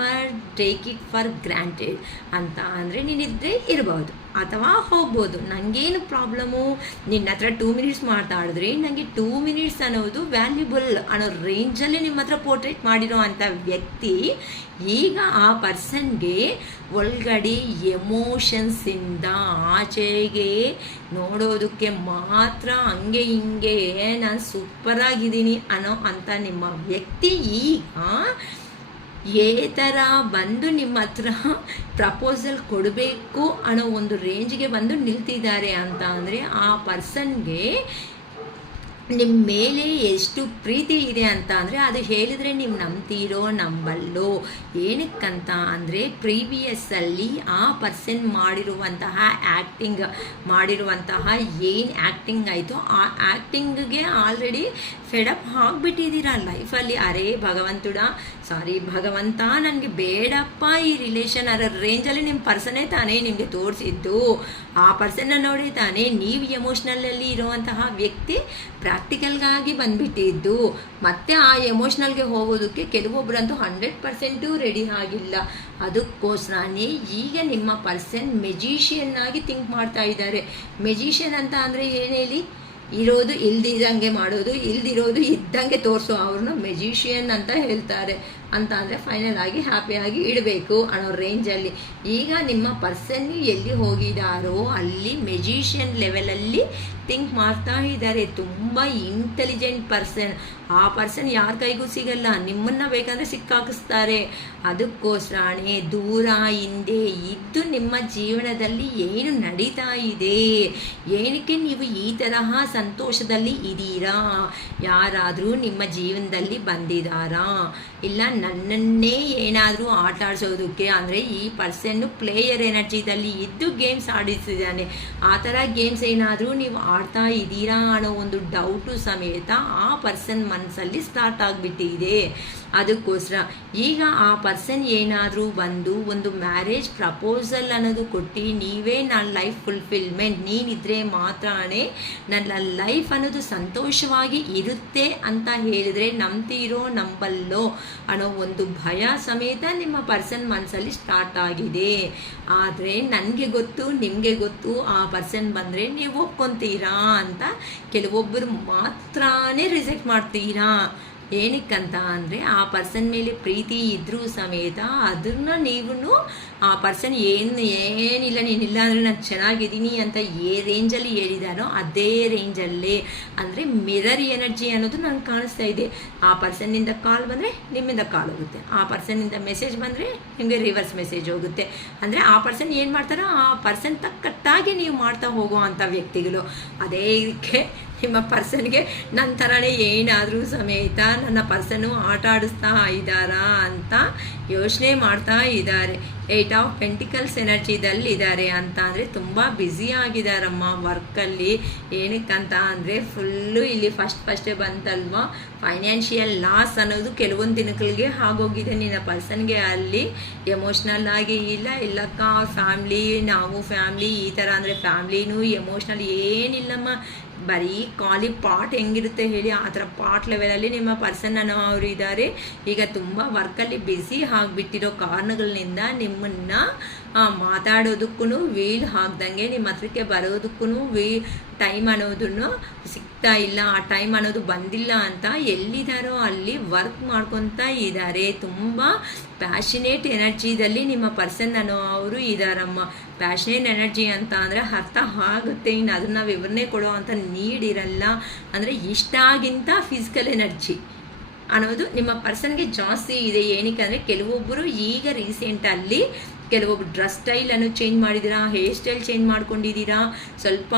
take it for granted ಅಂತ ಅಂದರೆ, ನೀನಿದ್ರೆ ಇರ್ಬೋದು ಅಥವಾ ಹೋಗ್ಬೋದು, ನನಗೇನು ಪ್ರಾಬ್ಲಮ್ಮು. ನಿನ್ನ ಹತ್ರ 2 ಮಿನಿಟ್ಸ್ ಮಾತಾಡಿದ್ರೆ ನನಗೆ 2 ಮಿನಿಟ್ಸ್ ಅನ್ನೋದು ವ್ಯಾಲ್ಯೂಬಲ್ ಅನ್ನೋ ರೇಂಜಲ್ಲಿ ನಿಮ್ಮ ಹತ್ರ ಪೋರ್ಟ್ರೇಟ್ ಮಾಡಿರೋ ಅಂಥ ವ್ಯಕ್ತಿ ಈಗ ಆ ಪರ್ಸನ್ಗೆ ಒಳಗಡೆ ಎಮೋಷನ್ಸಿಂದ ಆಚೆಗೆ ನೋಡೋದಕ್ಕೆ ಮಾತ್ರ ಹಂಗೆ ಹಿಂಗೆ ನಾನು ಸೂಪರಾಗಿದ್ದೀನಿ ಅನ್ನೋ ಅಂಥ ನಿಮ್ಮ ವ್ಯಕ್ತಿ ಈಗ ಥರ ಬಂದು ನಿಮ್ಮ ಹತ್ರ ಪ್ರಪೋಸಲ್ ಕೊಡಬೇಕು ಅನ್ನೋ ಒಂದು ರೇಂಜ್ಗೆ ಬಂದು ನಿಲ್ತಿದ್ದಾರೆ ಅಂತ ಅಂದರೆ, ಆ ಪರ್ಸನ್ಗೆ ನಿಮ್ಮ ಮೇಲೆ ಎಷ್ಟು ಪ್ರೀತಿ ಇದೆ ಅಂತ ಅಂದರೆ ಅದು ಹೇಳಿದರೆ ನೀವು ನಂಬ್ತೀರೋ ನಂಬಲ್ಲೋ. ಏನಕ್ಕಂತ ಅಂದರೆ, ಪ್ರೀವಿಯಸ್ಸಲ್ಲಿ ಆ ಪರ್ಸನ್ ಮಾಡಿರುವಂತಹ ಏನು ಆ್ಯಕ್ಟಿಂಗ್ ಆಯಿತು, ಆ ಆ್ಯಕ್ಟಿಂಗ್ಗೆ ಆಲ್ರೆಡಿ ಫೆಡಪ್ ಆಗಿಬಿಟ್ಟಿದ್ದೀರಾ ಲೈಫಲ್ಲಿ. ಅರೇ ಭಗವಂತ ನನಗೆ ಬೇಡಪ್ಪ ಈ ರಿಲೇಷನ್ ಅದರ ರೇಂಜಲ್ಲಿ ನಿಮ್ಮ ಪರ್ಸನ್ನೇ ತಾನೇ ನಿಮಗೆ ತೋರಿಸಿದ್ದು. ಆ ಪರ್ಸನ್ನ ನೋಡಿ ತಾನೇ ನೀವು ಎಮೋಷ್ನಲಲ್ಲಿ ಇರುವಂತಹ ವ್ಯಕ್ತಿ ಪ್ರಾಕ್ಟಿಕಲ್ಗಾಗಿ ಬಂದುಬಿಟ್ಟಿದ್ದು. ಮತ್ತು ಆ ಎಮೋಷ್ನಲ್ಗೆ ಹೋಗೋದಕ್ಕೆ ಕೆಲವೊಬ್ಬರಂತೂ 100% ರೆಡಿ ಆಗಿಲ್ಲ. ಅದಕ್ಕೋಸ್ಕರನೇ ಈಗ ನಿಮ್ಮ ಪರ್ಸನ್ ಮೆಜಿಷಿಯನ್ ಆಗಿ ಥಿಂಕ್ ಮಾಡ್ತಾ ಇದ್ದಾರೆ. ಮೆಜಿಷಿಯನ್ ಅಂತ ಅಂದರೆ ಏನು ಹೇಳಿ, ಇರೋದು ಇಲ್ದಿದ್ದಂಗೆ ಮಾಡೋದು, ಇಲ್ದಿರೋದು ಇದ್ದಂಗೆ ತೋರಿಸೋ ಅವ್ರನ್ನ ಮೆಜಿಷಿಯನ್ ಅಂತ ಹೇಳ್ತಾರೆ. ಅಂತ ಅಂದರೆ ಫೈನಲ್ ಆಗಿ ಹ್ಯಾಪಿಯಾಗಿ ಇಡಬೇಕು ಅನ್ನೋ ರೇಂಜಲ್ಲಿ ಈಗ ನಿಮ್ಮ ಪರ್ಸನ್ ಎಲ್ಲಿ ಹೋಗಿದ್ದಾರೋ ಅಲ್ಲಿ ಮೆಜಿಷಿಯನ್ ಲೆವೆಲಲ್ಲಿ ಥಿಂಕ್ ಮಾಡ್ತಾ ಇದ್ದಾರೆ. ತುಂಬ ಇಂಟೆಲಿಜೆಂಟ್ ಪರ್ಸನ್. ಆ ಪರ್ಸನ್ ಯಾರ ಕೈಗೂ ಸಿಗಲ್ಲ, ನಿಮ್ಮನ್ನು ಬೇಕಂದರೆ ಸಿಕ್ಕಾಕಿಸ್ತಾರೆ. ಅದಕ್ಕೋಸ್ಕರನೇ ದೂರ ಹಿಂದೆ ಇದ್ದು ನಿಮ್ಮ ಜೀವನದಲ್ಲಿ ಏನು ನಡೀತಾ ಇದೆ, ಏನಕ್ಕೆ ನೀವು ಈ ತರಹ ಸಂತೋಷದಲ್ಲಿ ಇದ್ದೀರಾ, ಯಾರಾದರೂ ನಿಮ್ಮ ಜೀವನದಲ್ಲಿ ಬಂದಿದ್ದಾರಾ, ಇಲ್ಲ ನನ್ನನ್ನೇ ಏನಾದರೂ ಆಟ ಆಡಿಸೋದಕ್ಕೆ ಅಂದರೆ ಈ ಪರ್ಸನ್ನು ಪ್ಲೇಯರ್ ಎನರ್ಜಿದಲ್ಲಿ ಇದ್ದು ಗೇಮ್ಸ್ ಆಡಿಸ್ತಿದ್ದಾನೆ. ಆ ಥರ ಗೇಮ್ಸ್ ಏನಾದರೂ ನೀವು ಆಡ್ತಾ ಇದ್ದೀರಾ ಅನ್ನೋ ಒಂದು ಡೌಟು ಸಮೇತ ಆ ಪರ್ಸನ್ ಮನಸ್ಸಲ್ಲಿ ಸ್ಟಾರ್ಟ್ ಆಗಿಬಿಟ್ಟಿದೆ. ಅದಕ್ಕೋಸ್ಕರ ಈಗ ಆ ಪರ್ಸನ್ ಏನಾದರೂ ಬಂದು ಒಂದು ಮ್ಯಾರೇಜ್ ಪ್ರಪೋಸಲ್ ಅನ್ನೋದು ಕೊಟ್ಟು, ನೀವೇ ನನ್ನ ಲೈಫ್ ಫುಲ್ಫಿಲ್ಮೆಂಟ್, ನೀನಿದ್ರೆ ಮಾತ್ರನೇ ನನ್ನ ಲೈಫ್ ಅನ್ನೋದು ಸಂತೋಷವಾಗಿ ಇರುತ್ತೆ ಅಂತ ಹೇಳಿದರೆ ನಂಬ್ತೀರೋ ನಂಬಲ್ಲೋ ಅನ್ನೋ ಒಂದು ಭಯ ಸಮೇತ ನಿಮ್ಮ ಪರ್ಸನ್ ಮನಸ್ಸಲ್ಲಿ ಸ್ಟಾರ್ಟ್ ಆಗಿದೆ. ಆದರೆ ನನಗೆ ಗೊತ್ತು, ನಿಮಗೆ ಗೊತ್ತು, ಆ ಪರ್ಸನ್ ಬಂದರೆ ನೀವು ಒಪ್ಕೊತೀರಾ ಅಂತ. ಕೆಲವೊಬ್ಬರು ಮಾತ್ರನೇ ರಿಜೆಕ್ಟ್ ಮಾಡ್ತೀರಾ. ಏನಕ್ಕಂತ ಅಂದರೆ ಆ ಪರ್ಸನ್ ಮೇಲೆ ಪ್ರೀತಿ ಇದ್ದರೂ ಸಮೇತ ಅದನ್ನು ನೀವು ಆ ಪರ್ಸನ್ ಏನಿಲ್ಲ ನೀನಿಲ್ಲ ಅಂದರೆ ನಾನು ಚೆನ್ನಾಗಿದ್ದೀನಿ ಅಂತ ರೇಂಜಲ್ಲಿ ಹೇಳಿದಾರೋ ಅದೇ ರೇಂಜಲ್ಲೇ ಅಂದರೆ ಮಿರರ್ ಎನರ್ಜಿ ಅನ್ನೋದು ನನಗೆ ಕಾಣಿಸ್ತಾ ಇದೆ. ಆ ಪರ್ಸನ್ನಿಂದ ಕಾಲ್ ಬಂದರೆ ನಿಮ್ಮಿಂದ ಕಾಲ್ ಹೋಗುತ್ತೆ, ಆ ಪರ್ಸನ್ನಿಂದ ಮೆಸೇಜ್ ಬಂದರೆ ನಿಮಗೆ ರಿವರ್ಸ್ ಮೆಸೇಜ್ ಹೋಗುತ್ತೆ. ಅಂದರೆ ಆ ಪರ್ಸನ್ ಏನು ಮಾಡ್ತಾರೋ ಆ ಪರ್ಸನ್ ತಕ್ಕಟ್ಟಾಗಿ ನೀವು ಮಾಡ್ತಾ ಹೋಗೋ ಅಂಥ ವ್ಯಕ್ತಿಗಳು. ಅದೇ ಇದಕ್ಕೆ ನಿಮ್ಮ ಪರ್ಸನ್ಗೆ ನನ್ನ ಥರನೇ ಏನಾದರೂ ಸಮೇತ ನನ್ನ ಪರ್ಸನ್ನು ಆಟ ಆಡಿಸ್ತಾ ಇದ್ದಾರಾ ಅಂತ ಯೋಚನೆ ಮಾಡ್ತಾ ಇದ್ದಾರೆ. 8 ಆಫ್ ಪೆಂಟಿಕಲ್ಸ್ ಎನರ್ಜಿದಲ್ಲಿ ಇದ್ದಾರೆ ಅಂತ ಅಂದರೆ ತುಂಬ ಬ್ಯುಸಿ ಆಗಿದ್ದಾರಮ್ಮ ವರ್ಕಲ್ಲಿ. ಏನಕ್ಕಂತ ಅಂದರೆ ಫುಲ್ಲು ಇಲ್ಲಿ ಫಸ್ಟೇ ಬಂತಲ್ವ, ಫೈನಾನ್ಷಿಯಲ್ ಲಾಸ್ ಅನ್ನೋದು ಕೆಲವೊಂದು ದಿನಗಳಿಗೆ ಆಗೋಗಿದೆ ನಿನ್ನ ಪರ್ಸನ್ಗೆ. ಅಲ್ಲಿ ಎಮೋಷ್ನಲ್ ಆಗಿ ಇಲ್ಲಕ್ಕ ನಾವು ಫ್ಯಾಮ್ಲಿ ಈ ಥರ ಅಂದರೆ ಫ್ಯಾಮ್ಲಿನೂ ಎಮೋಷ್ನಲ್ ಏನಿಲ್ಲಮ್ಮ, ಬರೀ ಖಾಲಿ ಪಾಟ್ ಹೆಂಗಿರುತ್ತೆ ಹೇಳಿ ಆ ಥರ ಪಾಟ್ ಲೆವೆಲಲ್ಲಿ ನಿಮ್ಮ ಪರ್ಸನ್ ಅವರು ಇದ್ದಾರೆ. ಈಗ ತುಂಬ ವರ್ಕಲ್ಲಿ ಬ್ಯುಸಿ ಆಗಿಬಿಟ್ಟಿರೋ ಕಾರಣಗಳಿಂದ ನಿಮ್ಮನ್ನು ಮಾತಾಡೋದಕ್ಕೂ ವೀಲ್ ಹಾಕ್ದಂಗೆ ನಿಮ್ಮ ಹತ್ರಕ್ಕೆ ಬರೋದಕ್ಕೂ ಟೈಮ್ ಅನ್ನೋದನ್ನು ಸಿಗ್ತಾ ಇಲ್ಲ, ಆ ಟೈಮ್ ಅನ್ನೋದು ಬಂದಿಲ್ಲ ಅಂತ ಎಲ್ಲಿದ್ದಾರೋ ಅಲ್ಲಿ ವರ್ಕ್ ಮಾಡ್ಕೊತಾ ಇದ್ದಾರೆ. ತುಂಬ ಪ್ಯಾಷನೇಟ್ ಎನರ್ಜಿದಲ್ಲಿ ನಿಮ್ಮ ಪರ್ಸನ್ ಅವರು ಇದ್ದಾರಮ್ಮ. ಪ್ಯಾಷನೇಟ್ ಎನರ್ಜಿ ಅಂತ ಅಂದರೆ ಅರ್ಥ ಆಗುತ್ತೆ, ಇನ್ನು ಅದನ್ನು ವಿವರಣೆ ಕೊಡೋ ಅಂತ ನೀಡಿರಲ್ಲ. ಅಂದರೆ ಇಷ್ಟಾಗಿಂತ ಫಿಸಿಕಲ್ ಎನರ್ಜಿ ಅನ್ನೋದು ನಿಮ್ಮ ಪರ್ಸನ್ಗೆ ಜಾಸ್ತಿ ಇದೆ. ಏನಕ್ಕೆ ಅಂದರೆ ಕೆಲವೊಬ್ಬರು ಈಗ ರೀಸೆಂಟಲ್ಲಿ ಕೆಲವೊಬ್ರು ಡ್ರೆಸ್ ಸ್ಟೈಲನ್ನು ಚೇಂಜ್ ಮಾಡಿದ್ದೀರಾ, ಹೇರ್ ಸ್ಟೈಲ್ ಚೇಂಜ್ ಮಾಡ್ಕೊಂಡಿದ್ದೀರಾ, ಸ್ವಲ್ಪ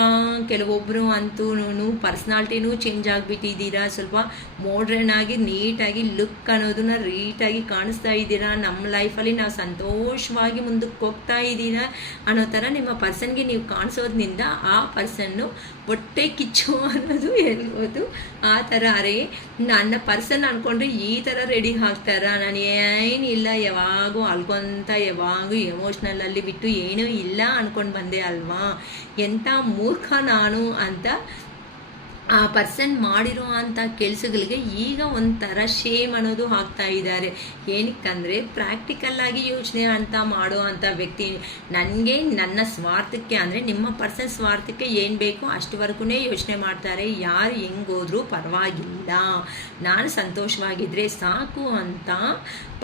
ಕೆಲವೊಬ್ಬರು ಅಂತೂ ಪರ್ಸ್ನಾಲಿಟಿನೂ ಚೇಂಜ್ ಆಗಿಬಿಟ್ಟಿದ್ದೀರಾ, ಸ್ವಲ್ಪ ಮಾಡ್ರನ್ ಆಗಿ ನೀಟಾಗಿ ಲುಕ್ ಅನ್ನೋದನ್ನ ರೀಟಾಗಿ ಕಾಣಿಸ್ತಾ ಇದ್ದೀರಾ, ನಮ್ಮ ಲೈಫಲ್ಲಿ ನಾವು ಸಂತೋಷವಾಗಿ ಮುಂದಕ್ಕೆ ಹೋಗ್ತಾ ಇದ್ದೀರಾ ಅನ್ನೋ ಥರ ನಿಮ್ಮ ಪರ್ಸನ್ಗೆ ನೀವು ಕಾಣಿಸೋದ್ರಿಂದ ಆ ಪರ್ಸನ್ನು ಹೊಟ್ಟೆ ಕಿಚ್ಚು ಅನ್ನೋದು ಹೇಳ್ಬೋದು. ಆ ಥರ ಅರೇ ನನ್ನ ಪರ್ಸನ್ ಅಂದ್ಕೊಂಡ್ರೆ ಈ ಥರ ರೆಡಿ ಆಗ್ತಾರ, ನಾನು ಏನಿಲ್ಲ ಯಾವಾಗೂ ಅಲ್ಕೊಂತ ಯಾವಾಗೂ ಎಮೋಷ್ನಲಲ್ಲಿ ಬಿಟ್ಟು ಏನೂ ಇಲ್ಲ ಅಂದ್ಕೊಂಡು ಬಂದೆ ಅಲ್ವಾ, ಎಂಥ ಮೂರ್ಖ ನಾನು ಅಂತ ಆ ಪರ್ಸನ್ ಮಾಡಿರೋ ಅಂಥ ಕೆಲಸಗಳಿಗೆ ಈಗ ಒಂಥರ ಶೇಮ್ ಅನ್ನೋದು ಹಾಕ್ತಾ ಇದ್ದಾರೆ. ಏನಕ್ಕಂದರೆ ಪ್ರಾಕ್ಟಿಕಲ್ಲಾಗಿ ಯೋಚನೆ ಅಂತ ಮಾಡೋ ಅಂಥ ವ್ಯಕ್ತಿ ನನಗೆ ನನ್ನ ಸ್ವಾರ್ಥಕ್ಕೆ ಅಂದರೆ ನಿಮ್ಮ ಪರ್ಸನ್ ಸ್ವಾರ್ಥಕ್ಕೆ ಏನು ಬೇಕೋ ಅಷ್ಟುವರೆಗೂ ಯೋಚನೆ ಮಾಡ್ತಾರೆ. ಯಾರು ಹೆಂಗೋದ್ರೂ ಪರವಾಗಿಲ್ಲ, ನಾನು ಸಂತೋಷವಾಗಿದ್ದರೆ ಸಾಕು ಅಂತ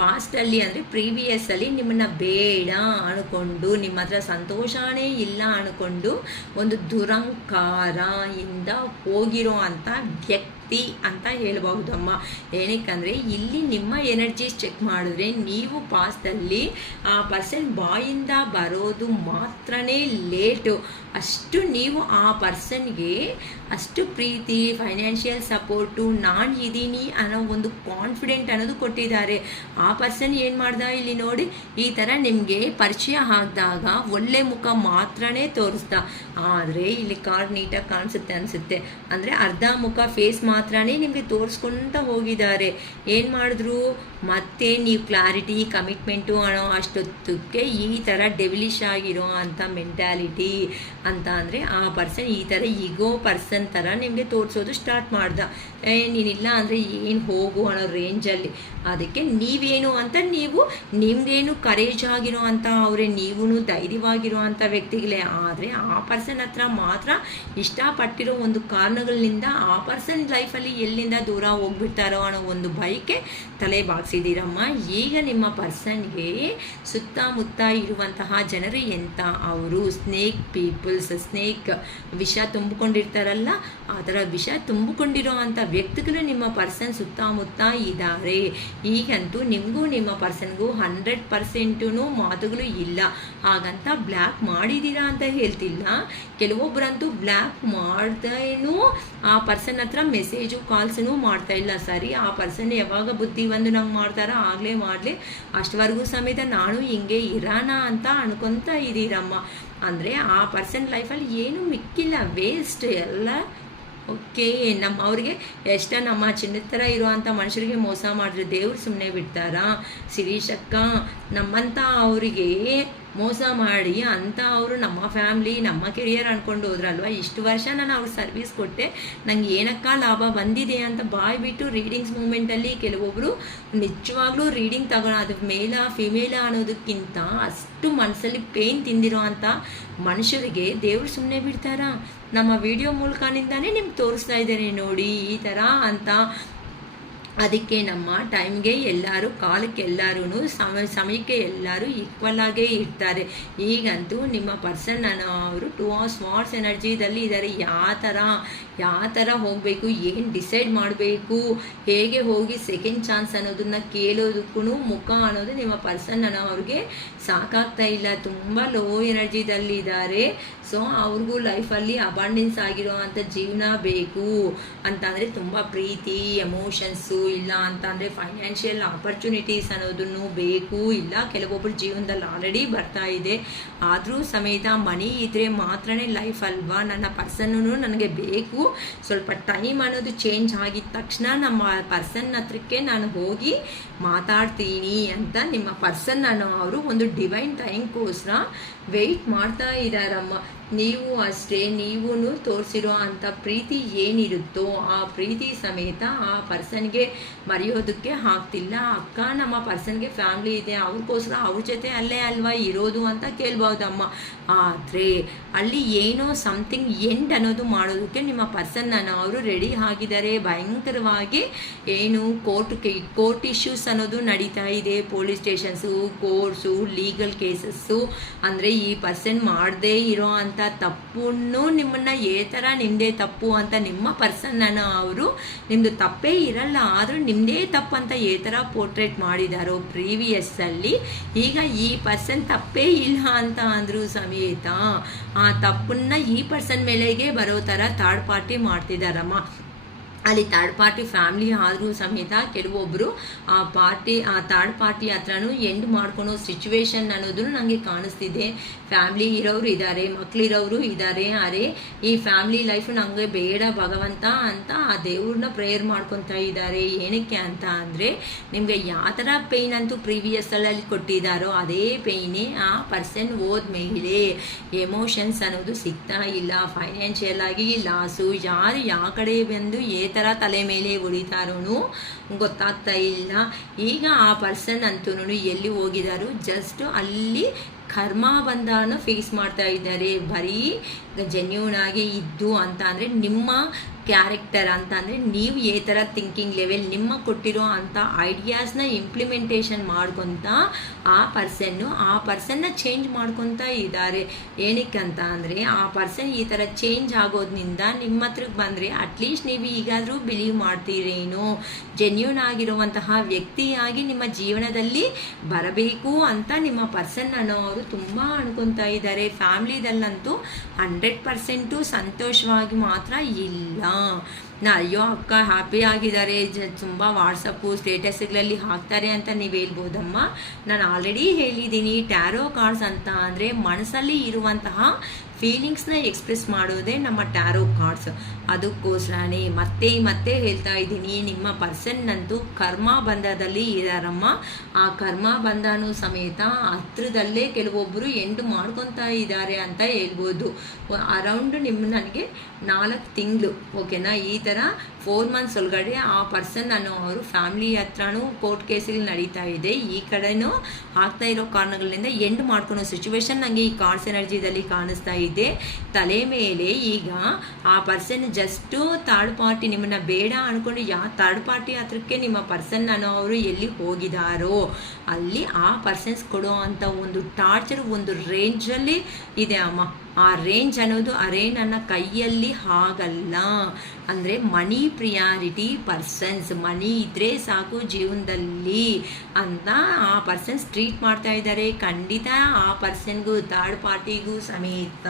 ಪಾಸ್ಟಲ್ಲಿ ಅಂದರೆ ಪ್ರೀವಿಯಸ್ಸಲ್ಲಿ ನಿಮ್ಮನ್ನು ಬೇಡ ಅಂದ್ಕೊಂಡು ನಿಮ್ಮ ಹತ್ರ ಸಂತೋಷನೇ ಇಲ್ಲ ಅಂದ್ಕೊಂಡು ಒಂದು ದುರಂಕಾರದಿಂದ ಹೋಗಿರೋ ಅಂಥ ವ್ಯಕ್ತಿ ಅಂತ ಹೇಳ್ಬಹುದಮ್ಮ. ಏನಕ್ಕಂದರೆ ಇಲ್ಲಿ ನಿಮ್ಮ ಎನರ್ಜೀಸ್ ಚೆಕ್ ಮಾಡಿದ್ರೆ ನೀವು ಪಾಸ್ಟಲ್ಲಿ ಆ ಪರ್ಸನ್ ಬಾಯಿಂದ ಬರೋದು ಮಾತ್ರನೇ ಲೇಟು, ಅಷ್ಟು ನೀವು ಆ ಪರ್ಸನ್ಗೆ ಅಷ್ಟು ಪ್ರೀತಿ, ಫೈನಾನ್ಷಿಯಲ್ ಸಪೋರ್ಟು, ನಾನು ಇದ್ದೀನಿ ಅನ್ನೋ ಒಂದು ಕಾನ್ಫಿಡೆಂಟ್ ಅನ್ನೋದು ಕೊಟ್ಟಿದ್ದಾರೆ. ಆ ಪರ್ಸನ್ ಏನು ಮಾಡ್ದ ಇಲ್ಲಿ ನೋಡಿ, ಈ ಥರ ನಿಮಗೆ ಪರಿಚಯ ಆಗಿದಾಗ ಒಳ್ಳೆ ಮುಖ ಮಾತ್ರನೇ ತೋರಿಸ್ದ, ಆದರೆ ಇಲ್ಲಿ ಕಾರ್ಡ್ ನೀಟಾಗಿ ಕಾಣಿಸುತ್ತೆ ಅನಿಸುತ್ತೆ, ಅಂದರೆ ಅರ್ಧ ಮುಖ ಫೇಸ್ ಮಾತ್ರನೇ ನಿಮಗೆ ತೋರಿಸ್ಕೊತ ಹೋಗಿದ್ದಾರೆ. ಏನು ಮಾಡಿದ್ರು ಮತ್ತೆ ನೀವು ಕ್ಲಾರಿಟಿ ಕಮಿಟ್ಮೆಂಟು ಅನ್ನೋ ಅಷ್ಟೊತ್ತಕ್ಕೆ ಈ ಥರ ಡೆವಿಲಿಶ್ ಆಗಿರೋ ಅಂಥ ಮೆಂಟ್ಯಾಲಿಟಿ ಅಂತ ಅಂದರೆ ಆ ಪರ್ಸನ್ ಈ ಥರ ಈಗೋ ಪರ್ಸನ್ ಥರ ನಿಮಗೆ ತೋರಿಸೋದು ಸ್ಟಾರ್ಟ್ ಮಾಡ್ದ. ನೀನಿಲ್ಲ ಅಂದರೆ ಏನು ಹೋಗು ಅನ್ನೋ ರೇಂಜಲ್ಲಿ. ಅದಕ್ಕೆ ನೀವೇನು ಅಂತ ನೀವು ನಿಮ್ಮದೇನು ಕರೇಜ್ ಆಗಿರೋ ಅಂಥ ಅವರೇ, ನೀವೂ ಧೈರ್ಯವಾಗಿರೋ ಅಂಥ ವ್ಯಕ್ತಿಗಳೇ, ಆದರೆ ಆ ಪರ್ಸನ್ ಹತ್ರ ಮಾತ್ರ ಇಷ್ಟಪಟ್ಟಿರೋ ಒಂದು ಕಾರಣಗಳಿಂದ ಆ ಪರ್ಸನ್ ಲೈಫಲ್ಲಿ ಎಲ್ಲಿಂದ ದೂರ ಹೋಗ್ಬಿಡ್ತಾರೋ ಅನ್ನೋ ಒಂದು ಭಯಕ್ಕೆ ತಲೆ ಬಾಗಿಸಿದ್ದೀರಮ್ಮ. ಈಗ ನಿಮ್ಮ ಪರ್ಸನ್ಗೆ ಸುತ್ತಮುತ್ತ ಇರುವಂತಹ ಜನರು ಎಂಥ ಅವರು ಸ್ನೇಕ್ ಪೀಪಲ್ಸ್, ಸ್ನೇಕ್ ವಿಷ ತುಂಬಿಕೊಂಡಿರ್ತಾರಲ್ಲ ಆ ಥರ ವಿಷ ತುಂಬಿಕೊಂಡಿರೋ ಅಂಥ ವ್ಯಕ್ತಿಗಳು ನಿಮ್ಮ ಪರ್ಸನ್ ಸುತ್ತಮುತ್ತ ಇದ್ದಾರೆ. ಈಗಂತೂ ನಿಮಗೂ ನಿಮ್ಮ ಪರ್ಸನ್ಗೂ 100% ಮಾತುಗಳು ಇಲ್ಲ. ಹಾಗಂತ ಬ್ಲ್ಯಾಕ್ ಮಾಡಿದ್ದೀರಾ ಅಂತ ಹೇಳ್ತಿಲ್ಲ, ಕೆಲವೊಬ್ಬರಂತೂ ಬ್ಲ್ಯಾಕ್ ಮಾಡ್ದೇನೂ ಆ ಪರ್ಸನ್ ಹತ್ರ ಮೆಸೇಜು ಕಾಲ್ಸೂ ಮಾಡ್ತಾ ಇಲ್ಲ. ಸರಿ, ಆ ಪರ್ಸನ್ ಯಾವಾಗ ಬುದ್ಧಿ ಒಂದು ನಂಗೆ ಮಾಡ್ತಾರ ಆಗಲೇ ಮಾಡಲಿ, ಅಷ್ಟವರೆಗೂ ಸಮೇತ ನಾನು ಹಿಂಗೆ ಇರೋಣ ಅಂತ ಅನ್ಕೊತ ಇದ್ದೀರಮ್ಮ. ಅಂದರೆ ಆ ಪರ್ಸನ್ ಲೈಫಲ್ಲಿ ಏನೂ ಮಿಕ್ಕಿಲ್ಲ, ವೇಸ್ಟ್ ಎಲ್ಲ. ಓಕೆ, ಅವ್ರಿಗೆ ಎಷ್ಟ ನಮ್ಮ ಚಿನ್ನದ ಥರ ಇರುವಂಥ ಮನುಷ್ಯರಿಗೆ ಮೋಸ ಮಾಡಿದ್ರೆ ದೇವ್ರು ಸುಮ್ಮನೆ ಬಿಡ್ತಾರಾ? ಶಿರೀಷಕ್ಕ ನಮ್ಮಂಥ ಅವರಿಗೆ ಮೋಸ ಮಾಡಿ ಅಂತ ಅವರು ನಮ್ಮ ಫ್ಯಾಮ್ಲಿ ನಮ್ಮ ಕೆರಿಯರ್ ಅಂದ್ಕೊಂಡು ಹೋದ್ರಲ್ವ. ಇಷ್ಟು ವರ್ಷ ನಾನು ಅವ್ರಿಗೆ ಸರ್ವಿಸ್ ಕೊಟ್ಟೆ, ನಂಗೆ ಏನಕ್ಕ ಲಾಭ ಬಂದಿದೆ ಅಂತ ಬಾಯ್ಬಿಟ್ಟು ರೀಡಿಂಗ್ಸ್ ಮೂಮೆಂಟಲ್ಲಿ ಕೆಲವೊಬ್ಬರು ನಿಜವಾಗ್ಲೂ ರೀಡಿಂಗ್ ಅದು ಮೇಲ ಫಿಮೇಲ ಅನ್ನೋದಕ್ಕಿಂತ ಅಷ್ಟು ಮನಸ್ಸಲ್ಲಿ ಪೇಯ್ನ್ ತಿಂದಿರೋ ಅಂಥ ಮನುಷ್ಯರಿಗೆ ದೇವ್ರು ಸುಮ್ಮನೆ ಬಿಡ್ತಾರಾ? ನಮ್ಮ ವಿಡಿಯೋ ಮೂಲಕನಿಂದಾನೇ ನಿಮ್ಗೆ ತೋರಿಸ್ತಾ ಇದ್ದಾರೆ ನೋಡಿ ಈ ಥರ ಅಂತ. ಅದಕ್ಕೆ ನಮ್ಮ ಟೈಮ್ಗೆ ಎಲ್ಲರೂ, ಕಾಲಕ್ಕೆ ಎಲ್ಲರೂ, ಸಮಯಕ್ಕೆ ಎಲ್ಲರೂ ಈಕ್ವಲ್ ಆಗೇ ಇರ್ತಾರೆ. ಈಗಂತೂ ನಿಮ್ಮ ಪರ್ಸನ್ ಅವರು 2 ಆಫ್ ಸ್ವಾರ್ಡ್ಸ್ ಎನರ್ಜಿದಲ್ಲಿ ಇದ್ದಾರೆ. ಯಾವ ಥರ ಹೋಗಬೇಕು, ಏನು ಡಿಸೈಡ್ ಮಾಡಬೇಕು, ಹೇಗೆ ಹೋಗಿ ಸೆಕೆಂಡ್ ಚಾನ್ಸ್ ಅನ್ನೋದನ್ನ ಕೇಳೋದಕ್ಕೂ ಮುಖ ಅನ್ನೋದು ನಿಮ್ಮ ಪರ್ಸನ್ ಅವ್ರಿಗೆ ಸಾಕಾಗ್ತಾ ಇಲ್ಲ, ತುಂಬ ಲೋ ಎನರ್ಜಿದಲ್ಲಿ ಇದ್ದಾರೆ. ಸೊ ಅವ್ರಿಗೂ ಲೈಫಲ್ಲಿ ಅಬಂಡೆನ್ಸ್ ಆಗಿರೋ ಅಂಥ ಜೀವನ ಬೇಕು ಅಂತಂದರೆ ತುಂಬ ಪ್ರೀತಿ, ಎಮೋಷನ್ಸು, ಇಲ್ಲ ಅಂತಂದರೆ ಫೈನಾನ್ಷಿಯಲ್ ಆಪರ್ಚುನಿಟೀಸ್ ಅನ್ನೋದನ್ನು ಬೇಕು. ಇಲ್ಲ ಕೆಲವೊಬ್ಬರು ಜೀವನದಲ್ಲಿ ಆಲ್ರೆಡಿ ಬರ್ತಾ ಇದೆ, ಆದರೂ ಸಮೇತ ಮನಿ ಇದ್ದರೆ ಮಾತ್ರನೇ ಲೈಫ್ ಅಲ್ವಾ. ನನ್ನ ಪರ್ಸನ್ನು ನನಗೆ ಬೇಕು, ಸ್ವಲ್ಪ ಟೈಮ್ ಅನ್ನೋದು ಚೇಂಜ್ ಆಗಿದ ತಕ್ಷಣ ನಮ್ಮ ಪರ್ಸನ್ ಹತ್ರಕ್ಕೆ ನಾನು ಹೋಗಿ ಮಾತಾಡ್ತೀನಿ ಅಂತ ನಿಮ್ಮ ಪರ್ಸನ್ ಅವರು ಒಂದು ಡಿವೈನ್ ಟೈಮ್ಗೋಸ್ಕರ ವೆಯ್ಟ್ ಮಾಡ್ತಾ ಇದ್ದಾರಮ್ಮ. ನೀವು ಅಷ್ಟೇ, ನೀವೂ ತೋರಿಸಿರೋ ಅಂಥ ಪ್ರೀತಿ ಏನಿರುತ್ತೋ ಆ ಪ್ರೀತಿ ಸಮೇತ ಆ ಪರ್ಸನ್ಗೆ ಮರೆಯೋದಕ್ಕೆ ಆಗ್ತಿಲ್ಲ. ಅಕ್ಕ ನಮ್ಮ ಪರ್ಸನ್ಗೆ ಫ್ಯಾಮ್ಲಿ ಇದೆ, ಅವ್ರಿಗೋಸ್ಕರ ಅವ್ರ ಜೊತೆ ಅಲ್ಲೇ ಅಲ್ವಾ ಇರೋದು ಅಂತ ಕೇಳ್ಬೋದಮ್ಮ. ಆದರೆ ಅಲ್ಲಿ ಏನೋ ಸಮಥಿಂಗ್ ಎಂಡ್ ಅನ್ನೋದು ಮಾಡೋದಕ್ಕೆ ನಿಮ್ಮ ಪರ್ಸನ್ ಅವರು ರೆಡಿ ಆಗಿದ್ದಾರೆ. ಭಯಂಕರವಾಗಿ ಏನು ಕೋರ್ಟ್ ಇಶ್ಯೂಸ್ ಅನ್ನೋದು ನಡೀತಾ ಇದೆ, police stations, courts, legal cases. ಅಂದರೆ ಈ ಪರ್ಸನ್ ಮಾಡದೇ ಇರೋ ಅಂಥ ಮಾಡಿರುವಂಥ ತಪ್ಪನ್ನು ನಿಮ್ಮನ್ನು ಥರ ನಿಮ್ಮದೇ ತಪ್ಪು ಅಂತ ನಿಮ್ಮ ಪರ್ಸನ್ನನ್ನು ಅವರು ನಿಮ್ಮದು ತಪ್ಪೇ ಇರಲ್ಲ ಆದರೂ ನಿಮ್ಮದೇ ತಪ್ಪು ಅಂತ ಥರ ಪೋರ್ಟ್ರೇಟ್ ಮಾಡಿದಾರೋ ಪ್ರೀವಿಯಸ್ಸಲ್ಲಿ, ಈಗ ಈ ಪರ್ಸನ್ ತಪ್ಪೇ ಇಲ್ಲ ಅಂತ ಅಂದರೂ ಸಮೇತ ಆ ತಪ್ಪನ್ನ ಈ ಪರ್ಸನ್ ಮೇಲೆಗೆ ಬರೋ ಥರ ಥರ್ಡ್ ಪಾರ್ಟಿ ಮಾಡ್ತಿದ್ದಾರಮ್ಮ. ಅಲ್ಲಿ ಥರ್ಡ್ ಪಾರ್ಟಿ ಫ್ಯಾಮ್ಲಿ ಆದರೂ ಸಮೇತ ಕೆಲವೊಬ್ಬರು ಆ ಥರ್ಡ್ ಪಾರ್ಟಿ ಹತ್ರನೂ ಎಂಡ್ ಮಾಡ್ಕೊಳೋ ಸಿಚುವೇಶನ್ ಅನ್ನೋದು ನನಗೆ ಕಾಣಿಸ್ತಿದೆ. ಫ್ಯಾಮ್ಲಿ ಇರೋರು ಇದ್ದಾರೆ, ಮಕ್ಕಳಿರೋರು ಇದ್ದಾರೆ. ಅರೆ ಈ ಫ್ಯಾಮ್ಲಿ ಲೈಫ್ ನನಗೆ ಬೇಡ ಭಗವಂತ ಅಂತ ಆ ದೇವ್ರನ್ನ ಪ್ರೇಯರ್ ಮಾಡ್ಕೊತಾ ಇದ್ದಾರೆ. ಏನಕ್ಕೆ ಅಂತ ಅಂದರೆ ನಿಮಗೆ ಯಾವ ಥರ ಪೇಯ್ನ್ ಅಂತೂ ಪ್ರೀವಿಯಸ್ಸಲ್ಲಿ ಕೊಟ್ಟಿದ್ದಾರೋ ಅದೇ ಪೇಯ್ನೇ ಆ ಪರ್ಸನ್ ಹೋದ್ಮೇಲೆ ಎಮೋಷನ್ಸ್ ಅನ್ನೋದು ಸಿಗ್ತಾ ಇಲ್ಲ. ಫೈನಾನ್ಷಿಯಲ್ ಆಗಿ ಲಾಸು, ಯಾರು ಯಾವ ಕಡೆ ಬಂದು ಥರ ತಲೆ ಮೇಲೆ ಹೊಡಿತಾರೋ ಗೊತ್ತಾಗ್ತಾ ಇಲ್ಲ. ಈಗ ಆ ಪರ್ಸನ್ ಅಂತೂ ಎಲ್ಲಿ ಹೋಗಿದಾರೋ ಜಸ್ಟ್ ಅಲ್ಲಿ ಕರ್ಮ ಬಂಧನ ಫೇಸ್ ಮಾಡ್ತಾ ಇದ್ದಾರೆ. ಬರೀ ಜೆನ್ಯೂನ್ ಆಗಿ ಇದ್ದು ಅಂತ ಅಂದರೆ ನಿಮ್ಮ ಕ್ಯಾರೆಕ್ಟರ್ ಅಂತ ಅಂದರೆ ನೀವು ಥರ ಥಿಂಕಿಂಗ್ ಲೆವೆಲ್ ನಿಮ್ಮ ಕೊಟ್ಟಿರೋ ಅಂಥ ಐಡಿಯಾಸ್ನ ಇಂಪ್ಲಿಮೆಂಟೇಷನ್ ಮಾಡ್ಕೊತ ಆ ಪರ್ಸನ್ನ ಚೇಂಜ್ ಮಾಡ್ಕೊತಾ ಇದ್ದಾರೆ. ಏನಕ್ಕೆ ಅಂತ ಅಂದರೆ ಆ ಪರ್ಸನ್ ಈ ಥರ ಚೇಂಜ್ ಆಗೋದ್ರಿಂದ ನಿಮ್ಮ ಹತ್ರಕ್ಕೆ ಬಂದರೆ ಅಟ್ಲೀಸ್ಟ್ ನೀವು ಈಗಾದರೂ ಬಿಲೀವ್ ಮಾಡ್ತೀರೇನೋ, ಜೆನ್ಯೂನ್ ಆಗಿರುವಂತಹ ವ್ಯಕ್ತಿಯಾಗಿ ನಿಮ್ಮ ಜೀವನದಲ್ಲಿ ಬರಬೇಕು ಅಂತ ನಿಮ್ಮ ಪರ್ಸನ್ ಅನ್ನೋರು ತುಂಬ ಅನ್ಕೊತಾ ಇದ್ದಾರೆ. ಫ್ಯಾಮ್ಲಿದಲ್ಲಂತೂ 100% ಸಂತೋಷವಾಗಿ ಮಾತ್ರ ಇಲ್ಲ. ಅಯ್ಯೋ ಅಕ್ಕ ಹ್ಯಾಪಿ ಆಗಿದ್ದಾರೆ, ತುಂಬ ವಾಟ್ಸಪ್ಪು ಸ್ಟೇಟಸ್ಗಳಲ್ಲಿ ಹಾಕ್ತಾರೆ ಅಂತ ನೀವು ಹೇಳ್ಬೋದಮ್ಮ. ನಾನು ಆಲ್ರೆಡಿ ಹೇಳಿದ್ದೀನಿ, ಟ್ಯಾರೋ ಕಾರ್ಡ್ಸ್ ಅಂತ ಅಂದರೆ ಮನಸ್ಸಲ್ಲಿ ಇರುವಂತಹ ಫೀಲಿಂಗ್ಸ್ನ ಎಕ್ಸ್ಪ್ರೆಸ್ ಮಾಡೋದೇ ನಮ್ಮ ಟ್ಯಾರೋ ಕಾರ್ಡ್ಸ್. ಅದಕ್ಕೋಸ್ಕರನೇ ಮತ್ತೆ ಹೇಳ್ತಾ ಇದ್ದೀನಿ, ನಿಮ್ಮ ಪರ್ಸನ್ನಂತೂ ಕರ್ಮ ಬಂಧದಲ್ಲಿ ಇದ್ದಾರಮ್ಮ. ಆ ಕರ್ಮ ಬಂಧನೂ ಸಮೇತ ಹತ್ರದಲ್ಲೇ ಕೆಲವೊಬ್ಬರು ಎಂಡ್ ಮಾಡ್ಕೊತಾ ಇದ್ದಾರೆ ಅಂತ ಹೇಳ್ಬೋದು. ಅರೌಂಡ್ ನನಗೆ 4 ತಿಂಗಳು ಓಕೆನಾ, ಈ ಥರ 4 months ಒಳಗಡೆ ಆ ಪರ್ಸನ್ ಅವರು ಫ್ಯಾಮ್ಲಿ ಹತ್ರನೂ ಕೋರ್ಟ್ ಕೇಸ್ಗಳು ನಡೀತಾ ಇದೆ. ಈ ಕಡೆನೂ ಆಗ್ತಾ ಇರೋ ಕಾರಣಗಳಿಂದ ಎಂಡ್ ಮಾಡ್ಕೊಳೋ ಸಿಚುವೇಶನ್ ನನಗೆ ಈ ಕಾರ್ಡ್ಸ್ ಎನರ್ಜಿದಲ್ಲಿ ಕಾಣಿಸ್ತಾ ಇದೆ. ತಲೆ ಮೇಲೆ ಈಗ ಆ ಪರ್ಸನ್ ಜಸ್ಟು ಥರ್ಡ್ ಪಾರ್ಟಿ ನಿಮ್ಮನ್ನು ಬೇಡ ಅಂದ್ಕೊಂಡು ಯಾವ ಥರ್ಡ್ ಪಾರ್ಟಿ ಹತ್ರಕ್ಕೆ ನಿಮ್ಮ ಪರ್ಸನ್ ಅವರು ಎಲ್ಲಿ ಹೋಗಿದಾರೋ ಅಲ್ಲಿ ಆ ಪರ್ಸನ್ಸ್ ಕೊಡೋ ಅಂಥ ಒಂದು ಟಾರ್ಚರ್ ಒಂದು ರೇಂಜಲ್ಲಿ ಇದೆ ಅಮ್ಮ. ಆ ರೇಂಜ್ ಅನ್ನೋದು ಅರೇ ನನ್ನ ಕೈಯಲ್ಲಿ ಆಗಲ್ಲ. ಅಂದರೆ ಮನಿ ಪ್ರಿಯಾರಿಟಿ ಪರ್ಸನ್ಸ್, ಮನಿ ಇದ್ದರೆ ಸಾಕು ಜೀವನದಲ್ಲಿ ಅಂತ ಆ ಪರ್ಸನ್ಸ್ ಟ್ರೀಟ್ ಮಾಡ್ತಾ ಇದ್ದಾರೆ. ಖಂಡಿತ ಆ ಪರ್ಸನ್ಗೂ ಥರ್ಡ್ ಪಾರ್ಟಿಗೂ ಸಮೇತ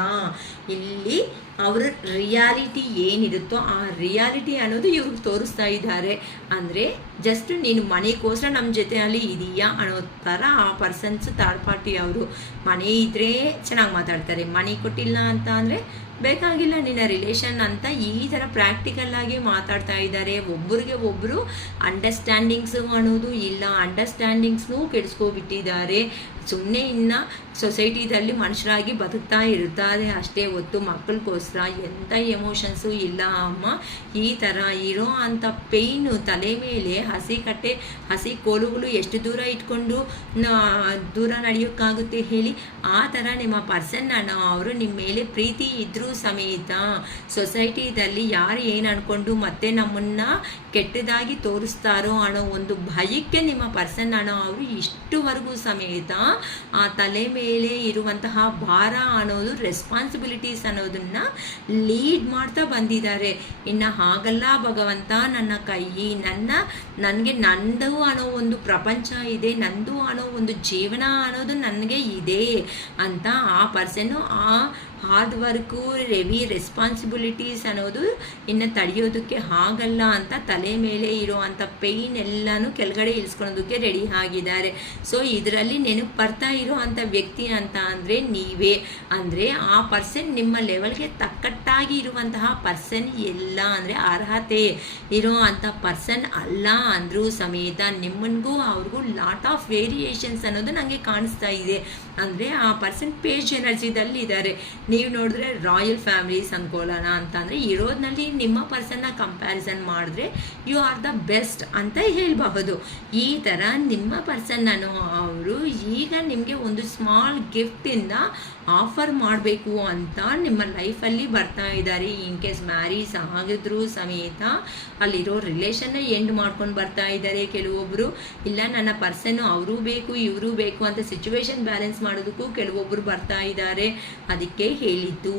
ಇಲ್ಲಿ ಅವರ ರಿಯಾಲಿಟಿ ಏನಿರುತ್ತೋ ಆ ರಿಯಾಲಿಟಿ ಅನ್ನೋದು ಇವ್ರಿಗೆ ತೋರಿಸ್ತಾ ಇದ್ದಾರೆ. ಅಂದರೆ ಜಸ್ಟ್ ನೀನು ಮನೆಗೋಸ್ಕರ ನಮ್ಮ ಜೊತೆಯಲ್ಲಿ ಇದೆಯಾ ಅನ್ನೋ ಥರ ಆ ಪರ್ಸನ್ಸ್ ಥರ್ಡ್ ಪಾರ್ಟಿ ಅವರು. ಮನೆ ಇದ್ದರೆ ಚೆನ್ನಾಗಿ ಮಾತಾಡ್ತಾರೆ, ಮನೆ ಕೊಟ್ಟಿಲ್ಲ ಅಂತ ಅಂದರೆ ಬೇಕಾಗಿಲ್ಲ ನಿನ್ನ ರಿಲೇಷನ್ ಅಂತ ಈ ಥರ ಪ್ರಾಕ್ಟಿಕಲ್ಲಾಗಿ ಮಾತಾಡ್ತಾ ಇದ್ದಾರೆ. ಒಬ್ಬರಿಗೆ ಒಬ್ಬರು ಅಂಡರ್ಸ್ಟ್ಯಾಂಡಿಂಗ್ಸು ಅನ್ನೋದು ಇಲ್ಲ, ಅಂಡರ್ಸ್ಟ್ಯಾಂಡಿಂಗ್ಸ್ನೂ ಕೆಡಿಸ್ಕೊಬಿಟ್ಟಿದ್ದಾರೆ. ಸುಮ್ಮನೆ ಇನ್ನು ಸೊಸೈಟಿದಲ್ಲಿ ಮನುಷ್ಯರಾಗಿ ಬದುಕ್ತಾ ಇರ್ತಾರೆ ಅಷ್ಟೇ ಹೊತ್ತು ಮಕ್ಕಳಿಗೋಸ್ಕರ ಎಂಥ ಎಮೋಷನ್ಸು ಇಲ್ಲ ಅಮ್ಮ. ಈ ಥರ ಇರೋ ಅಂಥ ಪೇಯ್ನು ತಲೆ ಮೇಲೆ ಹಸಿ ಕೋಲುಗಳು ಎಷ್ಟು ದೂರ ಇಟ್ಕೊಂಡು ದೂರ ನಡೆಯೋಕ್ಕಾಗುತ್ತೆ ಹೇಳಿ. ಆ ಥರ ನಿಮ್ಮ ಪರ್ಸನ್ ಅವರು ನಿಮ್ಮ ಮೇಲೆ ಪ್ರೀತಿ ಇದ್ದರೂ ಸಮೇತ ಸೊಸೈಟಿದಲ್ಲಿ ಯಾರು ಏನು ಅಂದ್ಕೊಂಡು ಮತ್ತೆ ನಮ್ಮನ್ನು ಕೆಟ್ಟದಾಗಿ ತೋರಿಸ್ತಾರೋ ಅನ್ನೋ ಒಂದು ಭಯಕ್ಕೆ ನಿಮ್ಮ ಪರ್ಸನ್ ಅವರು ಇಷ್ಟುವರೆಗೂ ಸಮೇತ ಆ ತಲೆ ಮೇಲೆ ಇರುವಂತಹ ಭಾರ ಅನ್ನೋದು ರೆಸ್ಪಾನ್ಸಿಬಿಲಿಟೀಸ್ ಅನ್ನೋದನ್ನ ಲೀಡ್ ಮಾಡ್ತಾ ಬಂದಿದ್ದಾರೆ. ಇನ್ನು ಹಾಗಲ್ಲ ಭಗವಂತ, ನನ್ನ ಕೈ ನನಗೆ ನಂದು ಅನ್ನೋ ಒಂದು ಪ್ರಪಂಚ ಇದೆ, ನಂದು ಅನ್ನೋ ಒಂದು ಜೀವನ ಅನ್ನೋದು ನನಗೆ ಇದೆ ಅಂತ ಆ ಪರ್ಸನ್ನು ಆ ಹಾರ್ಡ್ ವರ್ಕು ಹೆವಿ ರೆಸ್ಪಾನ್ಸಿಬಿಲಿಟೀಸ್ ಅನ್ನೋದು ಇನ್ನು ತಡೆಯೋದಕ್ಕೆ ಆಗಲ್ಲ ಅಂತ ತಲೆ ಮೇಲೆ ಇರೋವಂಥ ಪೇಯ್ನ್ ಎಲ್ಲನೂ ಕೆಳಗಡೆ ಇಳಿಸ್ಕೊಳ್ಳೋದಕ್ಕೆ ರೆಡಿ ಆಗಿದ್ದಾರೆ. ಸೊ ಇದರಲ್ಲಿ ನೆನಪು ಬರ್ತಾ ಇರೋ ಅಂಥ ವ್ಯಕ್ತಿ ಅಂತ ಅಂದರೆ ನೀವೇ. ಅಂದರೆ ಆ ಪರ್ಸನ್ ನಿಮ್ಮ ಲೆವೆಲ್ಗೆ ತಕ್ಕಟ್ಟಾಗಿ ಇರುವಂತಹ ಪರ್ಸನ್ ಎಲ್ಲ ಅಂದರೆ ಅರ್ಹತೆ ಇರೋ ಅಂಥ ಪರ್ಸನ್ ಅಲ್ಲ ಅಂದರೂ ಸಮೇತ ನಿಮ್ಮನಿಗೂ ಅವ್ರಿಗೂ ಲಾಟ್ ಆಫ್ ವೇರಿಯೇಷನ್ಸ್ ಅನ್ನೋದು ನನಗೆ ಕಾಣಿಸ್ತಾ ಇದೆ. ಅಂದರೆ ಆ ಪರ್ಸನ್ ಪೇಜ್ ಎನರ್ಜಿದಲ್ಲಿ ಇದ್ದಾರೆ. ನೀವು ನೋಡಿದ್ರೆ ರಾಯಲ್ ಫ್ಯಾಮಿಲೀಸ್ ಅಂದ್ಕೊಳ್ಳೋಣ ಅಂತಂದರೆ ಇರೋದ್ರಲ್ಲಿ ನಿಮ್ಮ ಪರ್ಸನ್ನ ಕಂಪ್ಯಾರಿಸನ್ ಮಾಡಿದ್ರೆ ಯು ಆರ್ ದ ಬೆಸ್ಟ್ ಅಂತ ಹೇಳಬಹುದು. ಈ ಥರ ನಿಮ್ಮ ಪರ್ಸನ್ ಅನ್ನೋ ಅವರು ಈಗ ನಿಮಗೆ ಒಂದು ಸ್ಮಾಲ್ ಗಿಫ್ಟಿಂದ ಆಫರ್ ಮಾಡಬೇಕು ಅಂತ ನಿಮ್ಮ ಲೈಫಲ್ಲಿ ಬರ್ತಾ ಇದ್ದಾರೆ. ಇನ್ ಕೇಸ್ ಮ್ಯಾರೇಜ್ ಆಗಿದ್ರೂ ಸಮೇತ ಅಲ್ಲಿರೋ ರಿಲೇಷನ್ನ ಎಂಡ್ ಮಾಡ್ಕೊಂಡು ಬರ್ತಾ ಇದ್ದಾರೆ. ಕೆಲವೊಬ್ಬರು ಇಲ್ಲ ನನ್ನ ಪರ್ಸನ್ ಅವರು ಬೇಕು ಇವರು ಬೇಕು ಅಂತ ಸಿಚುವೇಶನ್ ಬ್ಯಾಲೆನ್ಸ್ ಮಾಡೋದಕ್ಕೂ ಕೆಲವೊಬ್ಬರು ಬರ್ತಾ ಇದ್ದಾರೆ. ಅದಕ್ಕೆ ಹೇಳಿದ್ದು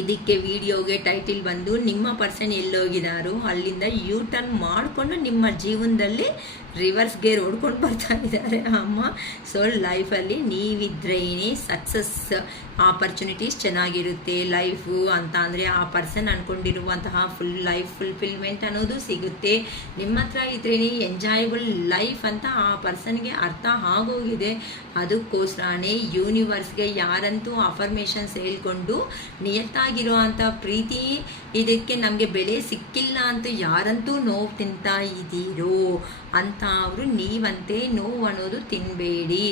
ಇದಕ್ಕೆ ವಿಡಿಯೋಗೆ ಟೈಟಿಲ್ ಬಂದು ನಿಮ್ಮ ಪರ್ಸನ್ ಎಲ್ಲೋಗಿದಾರೋ ಅಲ್ಲಿಂದ ಯೂ ಟರ್ನ್ ಮಾಡಿಕೊಂಡು ನಿಮ್ಮ ಜೀವನದಲ್ಲಿ ರಿವರ್ಸ್ ಗೇರ್ ಹೊಡ್ಕೊಂಡು ಬರ್ತಾ ಇದ್ದಾರೆ ಅಮ್ಮ. ಸೊ ಲೈಫಲ್ಲಿ ನೀವಿದ್ರೇನೆ ಸಕ್ಸಸ್ ಆಪರ್ಚುನಿಟೀಸ್ ಚೆನ್ನಾಗಿರುತ್ತೆ ಲೈಫು ಅಂತ ಅಂದರೆ ಆ ಪರ್ಸನ್ ಅಂದ್ಕೊಂಡಿರುವಂತಹ ಫುಲ್ ಲೈಫ್ ಫುಲ್ಫಿಲ್ಮೆಂಟ್ ಅನ್ನೋದು ಸಿಗುತ್ತೆ. ನಿಮ್ಮ ಹತ್ರ ಇದ್ರೇನೆ ಎಂಜಾಯಬಲ್ ಲೈಫ್ ಅಂತ ಆ ಪರ್ಸನ್ಗೆ ಅರ್ಥ ಆಗೋಗಿದೆ. ಅದಕ್ಕೋಸ್ಕರನೇ ಯೂನಿವರ್ಸ್ಗೆ ಯಾರಂತೂ ಅಫರ್ಮೇಷನ್ಸ್ ಹೇಳ್ಕೊಂಡು ನಿಯತ್ತಾಗಿರೋ ಅಂಥ ಪ್ರೀತಿ ಇದಕ್ಕೆ ನಮಗೆ ಬೆಲೆ ಸಿಕ್ಕಿಲ್ಲ ಅಂತ ಯಾರಂತೂ ನೋವು ತಿಂತಾ ಇದ್ದೀರೋ ಅಂತ ಅವರು ನೀವಂತೆ ನೋವು ಅನ್ನೋದು ತಿನ್ನಬೇಡಿ.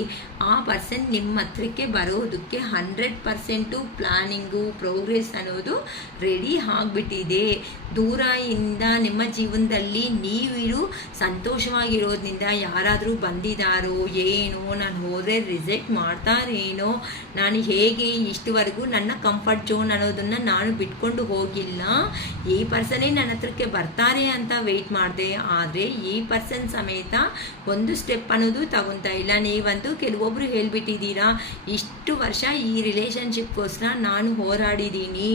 ಆ ಪರ್ಸನ್ ನಿಮ್ಮ ಹತ್ರಕ್ಕೆ ಬರೋದಕ್ಕೆ 100% ಪ್ಲ್ಯಾನಿಂಗು ಪ್ರೋಗ್ರೆಸ್ ಅನ್ನೋದು ರೆಡಿ ಆಗಿಬಿಟ್ಟಿದೆ. ದೂರದಿಂದ ನಿಮ್ಮ ಜೀವನದಲ್ಲಿ ನೀವು ಸಂತೋಷವಾಗಿರೋದ್ರಿಂದ ಯಾರಾದರೂ ಬಂದಿದ್ದಾರೋ ಏನೋ, ನಾನು ಹೋದರೆ ರಿಜೆಕ್ಟ್ ಮಾಡ್ತಾರೇನೋ, ನಾನು ಹೇಗೆ ಇಷ್ಟವರೆಗೂ ನನ್ನ ಕಂಫರ್ಟ್ ಝೋನ್ ಅನ್ನೋದನ್ನು ನಾನು ಬಿಟ್ಕೊಂಡು ಹೋಗಿಲ್ಲ, ಈ ಪರ್ಸನೇ ನನ್ನ ಹತ್ರಕ್ಕೆ ಬರ್ತಾರೆ ಅಂತ ವೆಯ್ಟ್ ಮಾಡಿದೆ. ಆದರೆ ಈ ಪರ್ಸನ್ ಸಮೇತ ಒಂದು ಸ್ಟೆಪ್ ಅನ್ನೋದು ತಗೊತಾ ಇಲ್ಲ. ನೀವಂತೂ ಕೆಲವೊಬ್ಬರು ಹೇಳ್ಬಿಟ್ಟಿದ್ದೀರಾ, ಇಷ್ಟು ವರ್ಷ ಈ ರಿಲೇಷನ್ಶಿಪ್ಗೋಸ್ಕರ ನಾನು ಹೋರಾಡಿದ್ದೀನಿ,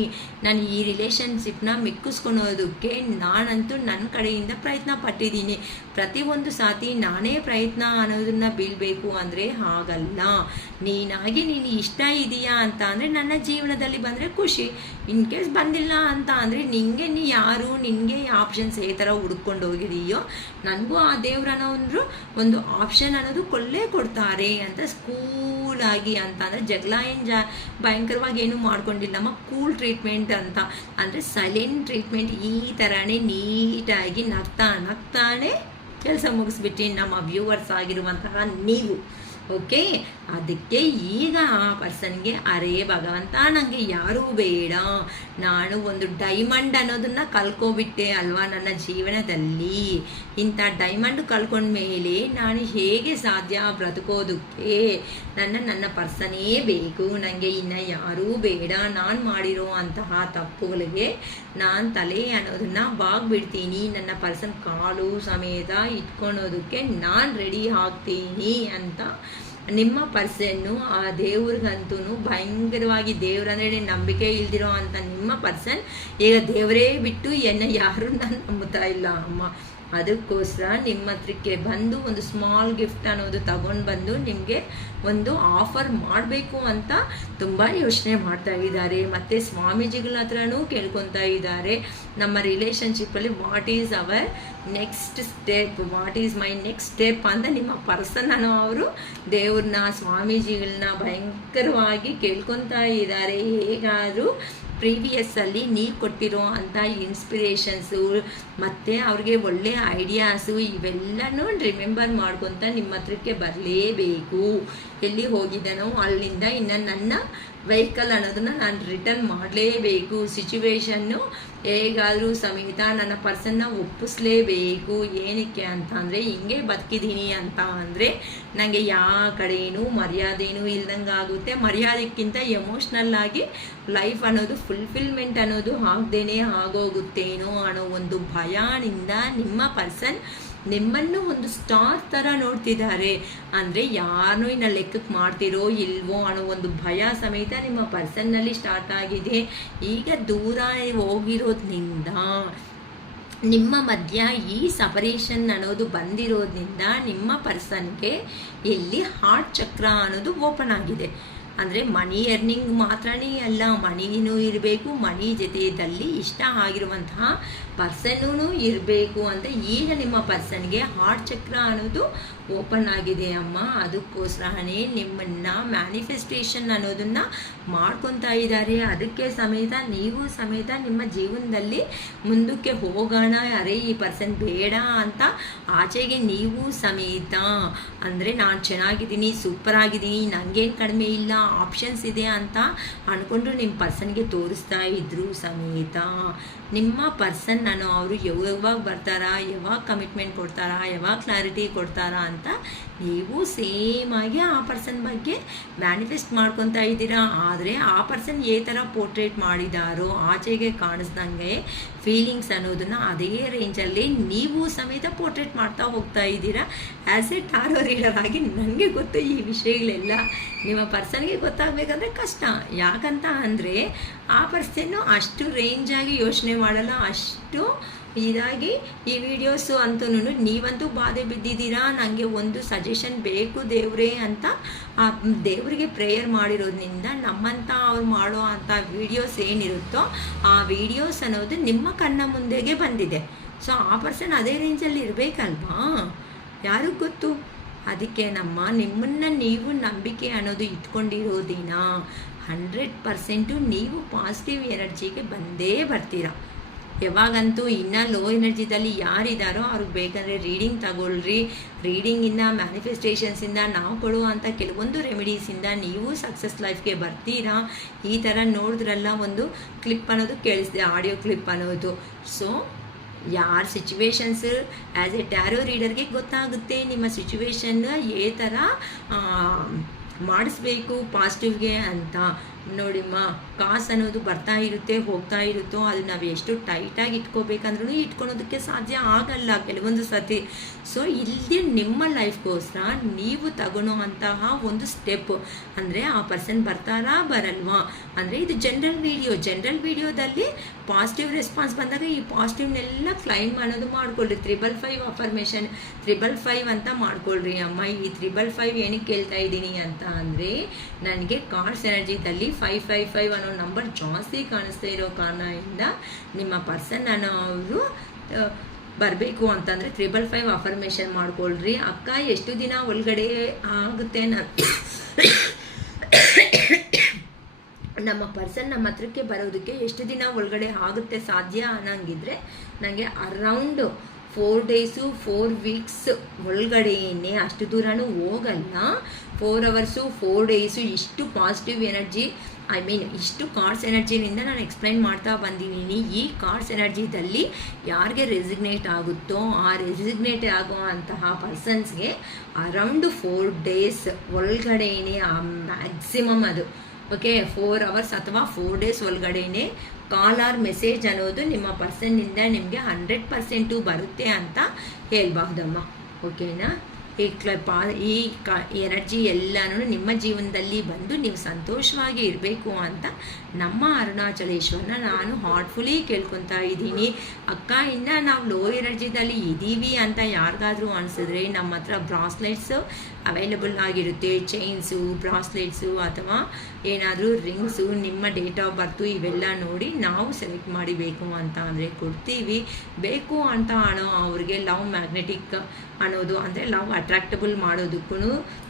ನಾನು ಈ ರಿಲೇಷನ್ಶಿಪ್ನ ಮಿಕ್ಕಿಸ್ಕೊಳೋದಕ್ಕೆ ನಾನಂತೂ ನನ್ನ ಕಡೆಯಿಂದ ಪ್ರಯತ್ನ ಪಟ್ಟಿದ್ದೀನಿ. ಪ್ರತಿಯೊಂದು ಸಾತಿ ನಾನೇ ಪ್ರಯತ್ನ ಅನ್ನೋದನ್ನು ಬೀಳಬೇಕು ಅಂದರೆ ಹಾಗಲ್ಲ. ನೀನಾಗಿ ನೀನು ಇಷ್ಟ ಇದೆಯಾ ಅಂತ ಅಂದರೆ ನನ್ನ ಜೀವನದಲ್ಲಿ ಬಂದರೆ ಖುಷಿ, ಇನ್ ಕೇಸ್ ಬಂದಿಲ್ಲ ಅಂತ ಅಂದರೆ ನಿನಗೆ ಯಾರು ನಿನಗೆ ಆಪ್ಷನ್ಸ್ ಈ ಥರ ಹುಡ್ಕೊಂಡು ಹೋಗಿದೆಯೋ ನನಗೂ ಆ ದೇವ್ರನ್ನೋ ಒಂದು ಆಪ್ಷನ್ ಅನ್ನೋದು ಕೊಡ್ತಾರೆ ಅಂತ ಕೂಲಾಗಿ ಅಂತ ಅಂದರೆ ಜಗಳ ಭಯಂಕರವಾಗಿ ಏನು ಮಾಡ್ಕೊಂಡಿಲ್ಲಮ್ಮ, ಕೂಲ್ ಟ್ರೀಟ್ಮೆಂಟ್ ಅಂತ ಅಂದರೆ ಸೈಲೆಂಟ್ ಟ್ರೀಟ್ಮೆಂಟ್. ಈ ಥರನೇ ನೀಟಾಗಿ ನಗ್ತಾನೆ ಕೆಲಸ ಮುಗಿಸ್ಬಿಟ್ಟು ನಮ್ಮ ವ್ಯೂವರ್ಸ್ ಆಗಿರುವಂತಹ ನೀವು ಓಕೆ. ಅದಕ್ಕೆ ಈಗ ಆ ಪರ್ಸನ್ಗೆ ಅರೇ ಭಗವಂತ ನನಗೆ ಯಾರೂ ಬೇಡ, ನಾನು ಒಂದು ಡೈಮಂಡ್ ಅನ್ನೋದನ್ನು ಕಳ್ಕೊಬಿಟ್ಟೆ ಅಲ್ವಾ ನನ್ನ ಜೀವನದಲ್ಲಿ, ಇಂಥ ಡೈಮಂಡ್ ಕಳ್ಕೊಂಡ್ಮೇಲೆ ನಾನು ಹೇಗೆ ಸಾಧ್ಯ ಬ್ರತಕೋದಕ್ಕೆ, ನನ್ನ ಪರ್ಸನೇ ಬೇಕು, ನನಗೆ ಇನ್ನು ಯಾರೂ ಬೇಡ, ನಾನು ಮಾಡಿರೋ ಅಂತಹ ತಪ್ಪುಗಳಿಗೆ ನಾನು ತಲೆ ಅನ್ನೋದನ್ನು ಬಾಗ್ಬಿಡ್ತೀನಿ, ನನ್ನ ಪರ್ಸನ್ ಕಾಲು ಸಮೇತ ಇಟ್ಕೊಳೋದಕ್ಕೆ ನಾನು ರೆಡಿ ಆಗ್ತೀನಿ ಅಂತ ನಿಮ್ಮ ಪರ್ಸನ್ನು ಆ ದೇವ್ರಿಗಂತೂ ಭಯಂಕರವಾಗಿ ದೇವ್ರಂದ್ರೆ ನಂಬಿಕೆ ಇಲ್ದಿರೋ ಅಂತ ನಿಮ್ಮ ಪರ್ಸನ್ ಈಗ ದೇವರೇ ಬಿಟ್ಟು ಯಾರು ನಾನು ನಂಬುತ್ತಾ ಇಲ್ಲ ಅಮ್ಮ. ಅದಕ್ಕೋಸ್ಕರ ನಿಮ್ಮ ಹತ್ರಕ್ಕೆ ಬಂದು ಒಂದು ಸ್ಮಾಲ್ ಗಿಫ್ಟ್ ಅನ್ನೋದು ತಗೊಂಡು ಬಂದು ನಿಮಗೆ ಒಂದು ಆಫರ್ ಮಾಡಬೇಕು ಅಂತ ತುಂಬ ಯೋಚನೆ ಮಾಡ್ತಾ ಇದ್ದಾರೆ. ಮತ್ತು ಸ್ವಾಮೀಜಿಗಳ ಹತ್ರನೂ ಕೇಳ್ಕೊತಾ ಇದ್ದಾರೆ, ನಮ್ಮ ರಿಲೇಷನ್ಶಿಪ್ಪಲ್ಲಿ what is our next step, what is my next step ಅಂತ ನಿಮ್ಮ ಪರ್ಸನನ್ನು ಅವರು ದೇವ್ರನ್ನ ಸ್ವಾಮೀಜಿಗಳನ್ನ ಭಯಂಕರವಾಗಿ ಕೇಳ್ಕೊತಾ ಇದ್ದಾರೆ. ಹೇಗಾದರೂ ಪ್ರೀವಿಯಸ್ಸಲ್ಲಿ ನೀವು ಕೊಟ್ಟಿರೋ ಅಂಥ ಇನ್ಸ್ಪಿರೇಷನ್ಸು ಮತ್ತು ಅವ್ರಿಗೆ ಒಳ್ಳೆಯ ಐಡಿಯಾಸು ಇವೆಲ್ಲನೂ ರಿಮೆಂಬರ್ ಮಾಡ್ಕೊತ ನಿಮ್ಮ ಹತ್ರಕ್ಕೆ ಬರಲೇಬೇಕು. ಎಲ್ಲಿ ಹೋಗಿದ್ದಾನೋ ಅಲ್ಲಿಂದ ಇನ್ನು ನನ್ನ ವೆಹಿಕಲ್ ಅನ್ನೋದನ್ನು ನಾನು ರಿಟರ್ನ್ ಮಾಡಲೇಬೇಕು. ಸಿಚುವೇಶನ್ನು ಹೇಗಾದರೂ ಸಮೇತ ನನ್ನ ಪರ್ಸನ್ನ ಒಪ್ಪಿಸ್ಲೇಬೇಕು. ಏನಕ್ಕೆ ಅಂತ ಅಂದರೆ ಹಿಂಗೆ ಬದುಕಿದ್ದೀನಿ ಅಂತ ಅಂದರೆ ನನಗೆ ಯಾವ ಕಡೆಯೂ ಮರ್ಯಾದೆನೂ ಇಲ್ದಂಗೆ ಆಗುತ್ತೆ. ಮರ್ಯಾದೆಕ್ಕಿಂತ ಎಮೋಷ್ನಲ್ ಆಗಿ ಲೈಫ್ ಅನ್ನೋದು ಫುಲ್ಫಿಲ್ಮೆಂಟ್ ಅನ್ನೋದು ಆಗದೇನೆ ಆಗೋಗುತ್ತೇನೋ ಅನ್ನೋ ಒಂದು ಭಯದಿಂದ ನಿಮ್ಮ ಪರ್ಸನ್ ನಿಮ್ಮನ್ನು ಒಂದು ಸ್ಟಾರ್ ಥರ ನೋಡ್ತಿದ್ದಾರೆ. ಅಂದರೆ ಯಾರನ್ನೂ ಇನ್ನು ಲೆಕ್ಕಕ್ಕೆ ಮಾಡ್ತಿರೋ ಇಲ್ವೋ ಅನ್ನೋ ಒಂದು ಭಯ ಸಮೇತ ನಿಮ್ಮ ಪರ್ಸನ್ನಲ್ಲಿ ಸ್ಟಾರ್ಟ್ ಆಗಿದೆ. ಈಗ ದೂರ ಹೋಗಿರೋದ್ರಿಂದ ನಿಮ್ಮ ಮಧ್ಯ ಈ ಸಪರೇಷನ್ ಅನ್ನೋದು ಬಂದಿರೋದ್ರಿಂದ ನಿಮ್ಮ ಪರ್ಸನ್ಗೆ ಇಲ್ಲಿ ಹಾರ್ಟ್ ಚಕ್ರ ಅನ್ನೋದು ಓಪನ್ ಆಗಿದೆ. ಅಂದರೆ ಮನಿ ಎರ್ನಿಂಗ್ ಮಾತ್ರನೇ ಅಲ್ಲ, ಮನಿನೂ ಇರಬೇಕು, ಮನಿ ಜೊತೆಯಲ್ಲಿ ಇಷ್ಟ ಆಗಿರುವಂತಹ ಪರ್ಸನ್ನೂ ಇರಬೇಕು ಅಂತ ಈಗ ನಿಮ್ಮ ಪರ್ಸನ್ಗೆ ಹಾರ್ಟ್ ಚಕ್ರ ಅನ್ನೋದು ಓಪನ್ ಆಗಿದೆ ಅಮ್ಮ. ಅದಕ್ಕೋಸ್ಕರನೇ ನಿಮ್ಮನ್ನು ಮ್ಯಾನಿಫೆಸ್ಟೇಷನ್ ಅನ್ನೋದನ್ನು ಮಾಡ್ಕೊತಾ ಇದ್ದಾರೆ. ಅದಕ್ಕೆ ಸಮೇತ ನೀವು ಸಮೇತ ನಿಮ್ಮ ಜೀವನದಲ್ಲಿ ಮುಂದಕ್ಕೆ ಹೋಗೋಣ, ಅರೆ ಈ ಪರ್ಸನ್ ಬೇಡ ಅಂತ ಆಚೆಗೆ ನೀವು ಸಮೇತ ಅಂದರೆ ನಾನು ಚೆನ್ನಾಗಿದ್ದೀನಿ, ಸೂಪರ್ ಆಗಿದ್ದೀನಿ, ನನಗೇನು ಕಡಿಮೆ ಇಲ್ಲ ಆಪ್ಷನ್ಸ್ ಇದೆ ಅಂತ ಅಂದ್ಕೊಂಡು ನಿಮ್ಮ ಪರ್ಸನ್ಗೆ ತೋರಿಸ್ತಾ ಇದ್ರು ಸಮೇತ ನಿಮ್ಮ ಪರ್ಸನ್ ಅವರು ಯಾವಾಗ ಬರ್ತಾರಾ, ಯಾವಾಗ ಕಮಿಟ್ಮೆಂಟ್ ಕೊಡ್ತಾರಾ, ಯಾವಾಗ ಕ್ಲಾರಿಟಿ ಕೊಡ್ತಾರಾ ಅಂತ ನೀವು ಸೇಮಾಗಿ ಆ ಪರ್ಸನ್ ಬಗ್ಗೆ ಮ್ಯಾನಿಫೆಸ್ಟ್ ಮಾಡ್ಕೊತಾ ಇದ್ದೀರಾ. ಆದರೆ ಆ ಪರ್ಸನ್ ಥರ ಪೋರ್ಟ್ರೇಟ್ ಮಾಡಿದಾರೋ ಆಚೆಗೆ ಕಾಣಿಸ್ದಂಗೆ ಫೀಲಿಂಗ್ಸ್ ಅನ್ನೋದನ್ನು ಅದೇ ರೇಂಜಲ್ಲಿ ನೀವು ಸಮೇತ ಪೋರ್ಟ್ರೇಟ್ ಮಾಡ್ತಾ ಹೋಗ್ತಾ ಇದ್ದೀರಾ. ಆ್ಯಸ್ ಎ ಟಾರೋ ರೀಡರ್ ಆಗಿ ನನಗೆ ಗೊತ್ತು ಈ ವಿಷಯಗಳೆಲ್ಲ. ನಿಮ್ಮ ಪರ್ಸನ್ಗೆ ಗೊತ್ತಾಗಬೇಕಂದ್ರೆ ಕಷ್ಟ. ಯಾಕಂತ ಅಂದರೆ ಆ ಪರ್ಸನ್ನು ಅಷ್ಟು ರೇಂಜಾಗಿ ಯೋಚನೆ ಮಾಡಲ್ಲ, ಅಷ್ಟು ಇದಾಗಿ ಈ ವಿಡಿಯೋಸು ಅಂತೂ ನೀವಂತೂ ಬಾಧೆ ಬಿದ್ದಿದ್ದೀರಾ. ನನಗೆ ಒಂದು ಸಜೆಷನ್ ಬೇಕು ದೇವ್ರೇ ಅಂತ ಆ ದೇವರಿಗೆ ಪ್ರೇಯರ್ ಮಾಡಿರೋದ್ರಿಂದ ನಮ್ಮಂಥ ಅವ್ರು ಮಾಡೋ ಅಂಥ ವೀಡಿಯೋಸ್ ಏನಿರುತ್ತೋ ಆ ವಿಡಿಯೋಸ್ ಅನ್ನೋದು ನಿಮ್ಮ ಕಣ್ಣ ಮುಂದೆಗೆ ಬಂದಿದೆ. ಸೊ ಆ ಪರ್ಸನ್ ಅದೇ ರೇಂಜಲ್ಲಿ ಇರಬೇಕಲ್ವಾ, ಯಾರಿಗೂ ಗೊತ್ತು. ಅದಕ್ಕೆ ನಿಮ್ಮನ್ನು ನೀವು ನಂಬಿಕೆ ಅನ್ನೋದು ಇಟ್ಕೊಂಡಿರೋದಿನ 100% ನೀವು ಪಾಸಿಟಿವ್ ಎನರ್ಜಿಗೆ ಬಂದೇ ಬರ್ತೀರಾ. ಯಾವಾಗಂತೂ ಇನ್ನೂ ಲೋ ಎನರ್ಜಿದಲ್ಲಿ ಯಾರಿದ್ದಾರೋ ಅವ್ರಿಗೆ ಬೇಕಂದರೆ ರೀಡಿಂಗ್ ತಗೊಳ್ರಿ. ರೀಡಿಂಗಿಂದ ಮ್ಯಾನಿಫೆಸ್ಟೇಷನ್ಸಿಂದ ನಾವು ಕೊಡುವಂಥ ಕೆಲವೊಂದು ರೆಮಿಡೀಸಿಂದ ನೀವು ಸಕ್ಸಸ್ ಲೈಫ್ಗೆ ಬರ್ತೀರಾ. ಈ ಥರ ನೋಡಿದ್ರಲ್ಲ ಒಂದು ಕ್ಲಿಪ್ ಅನ್ನೋದು ಕೇಳಿಸಿದೆ, ಆಡಿಯೋ ಕ್ಲಿಪ್ ಅನ್ನೋದು. ಸೊ ಯಾರ ಸಿಚುವೇಶನ್ಸ್ ಆ್ಯಸ್ ಎ ಟ್ಯಾರೋ ರೀಡರ್ಗೆ ಗೊತ್ತಾಗುತ್ತೆ ನಿಮ್ಮ ಸಿಚುವೇಶನ್ ಥರ ಮಾಡಿಸ್ಬೇಕು ಪಾಸಿಟಿವ್ಗೆ ಅಂತ. ನೋಡಿಮ್ಮ, ಕಾಸು ಅನ್ನೋದು ಬರ್ತಾ ಇರುತ್ತೆ ಹೋಗ್ತಾ ಇರುತ್ತೋ ಅದು ನಾವು ಎಷ್ಟು ಟೈಟಾಗಿ ಇಟ್ಕೋಬೇಕಂದ್ರೂ ಇಟ್ಕೊಳೋದಕ್ಕೆ ಸಾಧ್ಯ ಆಗಲ್ಲ ಕೆಲವೊಂದು ಸತಿ. ಸೊ ಇಲ್ಲಿ ನಿಮ್ಮ ಲೈಫ್ಗೋಸ್ಕರ ನೀವು ತಗೊಳ್ಳೋ ಅಂತಹ ಒಂದು ಸ್ಟೆಪ್ ಅಂದರೆ ಆ ಪರ್ಸನ್ ಬರ್ತಾರಾ ಬರಲ್ವಾ ಅಂದರೆ ಇದು ಜನರಲ್ ವಿಡಿಯೋದಲ್ಲಿ ಪಾಸಿಟಿವ್ ರೆಸ್ಪಾನ್ಸ್ ಬಂದಾಗ ಈ ಪಾಸಿಟಿವ್ನೆಲ್ಲ ಕ್ಲೈಮ್ ಅನ್ನೋದು ಮಾಡ್ಕೊಳ್ರಿ. 555 ಅಫರ್ಮೇಷನ್ 555 ಅಂತ ಮಾಡ್ಕೊಳ್ರಿ. ಅಮ್ಮ ಈ 555 ಏನಕ್ಕೆ ಕೇಳ್ತಾ ಇದ್ದೀನಿ ಅಂತ ಅಂದರೆ ನನಗೆ ಕಾರ್ಡ್ಸ್ ಎನರ್ಜಿದಲ್ಲಿ 555 ಅನ್ನೋ ನಂಬರ್ ಜಾಸ್ತಿ ಕಾಣಿಸ್ತಾ ಇರೋ ಕಾರಣದಿಂದ ನಿಮ್ಮ ಪರ್ಸನ್ ಅವರು ಬರಬೇಕು ಅಂತಂದರೆ 555 ಅಫರ್ಮೇಷನ್ ಮಾಡ್ಕೊಳ್ರಿ. ಅಕ್ಕ ಎಷ್ಟು ದಿನ ಒಳಗಡೆ ಆಗುತ್ತೆ ನಮ್ಮ ಪರ್ಸನ್ ನಮ್ಮ ಹತ್ರಕ್ಕೆ ಬರೋದಕ್ಕೆ ಎಷ್ಟು ದಿನ ಒಳಗಡೆ ಆಗುತ್ತೆ ಸಾಧ್ಯ ಅನ್ನಂಗಿದ್ರೆ ನನಗೆ ಅರೌಂಡ್ 4 days 4 weeks ಒಳಗಡೆಯೇ, ಅಷ್ಟು ದೂರನೂ ಹೋಗಲ್ಲ. 4 hours 4 days ಇಷ್ಟು ಪಾಸಿಟಿವ್ ಎನರ್ಜಿ ಇಷ್ಟು ಕಾರ್ಡ್ಸ್ ಎನರ್ಜಿನಿಂದ ನಾನು ಎಕ್ಸ್ಪ್ಲೈನ್ ಮಾಡ್ತಾ ಬಂದಿದ್ದೀನಿ. ಈ ಕಾರ್ಡ್ಸ್ ಎನರ್ಜಿದಲ್ಲಿ ಯಾರಿಗೆ ರೆಸಿಗ್ನೇಟ್ ಆಗುತ್ತೋ ಆ ರೆಸಿಗ್ನೇಟ್ ಆಗೋ ಅಂತಹ ಪರ್ಸನ್ಸ್ಗೆ ಅರೌಂಡ್ 4 days ಒಳಗಡೆಯೇ ಮ್ಯಾಕ್ಸಿಮಮ್ ಅದು. ಓಕೆ, 4 hours ಅಥವಾ 4 days ಒಳಗಡೆಯೇ ಕಾಲ್ ಆರ್ ಮೆಸೇಜ್ ಅನ್ನೋದು ನಿಮ್ಮ ಪರ್ಸನ್ನಿಂದ ನಿಮಗೆ 100% ಬರುತ್ತೆ ಅಂತ ಹೇಳ್ಬಹುದಮ್ಮ. ಓಕೆನಾ? ಈ ಎನರ್ಜಿ ಎಲ್ಲನೂ ನಿಮ್ಮ ಜೀವನದಲ್ಲಿ ಬಂದು ನೀವು ಸಂತೋಷವಾಗಿ ಇರಬೇಕು ಅಂತ ನಮ್ಮ ಅರುಣಾಚಲೇಶ್ವರನ ನಾನು ಹಾರ್ಟ್ಫುಲಿ ಕೇಳ್ಕೊತಾ ಇದ್ದೀನಿ. ಅಕ್ಕ ಇನ್ನು ನಾವು ಲೋ ಎನರ್ಜಿದಲ್ಲಿ ಇದ್ದೀವಿ ಅಂತ ಯಾರಿಗಾದರೂ ಅನಿಸಿದ್ರೆ ನಮ್ಮ ಹತ್ರ ಬ್ರಾಸ್ಲೆಟ್ಸು ಅವೈಲಬಲ್ ಆಗಿರುತ್ತೆ. ಚೈನ್ಸು, ಬ್ರಾಸ್ಲೆಟ್ಸು ಅಥವಾ ಏನಾದರೂ ರಿಂಗ್ಸು, ನಿಮ್ಮ ಡೇಟ್ ಆಫ್ ಬರ್ತು ಇವೆಲ್ಲ ನೋಡಿ ನಾವು ಸೆಲೆಕ್ಟ್ ಮಾಡಿ ಬೇಕು ಅಂತ ಅಂದರೆ ಕೊಡ್ತೀವಿ. ಬೇಕು ಅಂತ ಅವ್ರಿಗೆ ಲವ್ ಮ್ಯಾಗ್ನೆಟಿಕ್ ಅನ್ನೋದು ಅಂದರೆ ಲವ್ ಅಟ್ರಾಕ್ಟಬಲ್ ಮಾಡೋದಕ್ಕೂ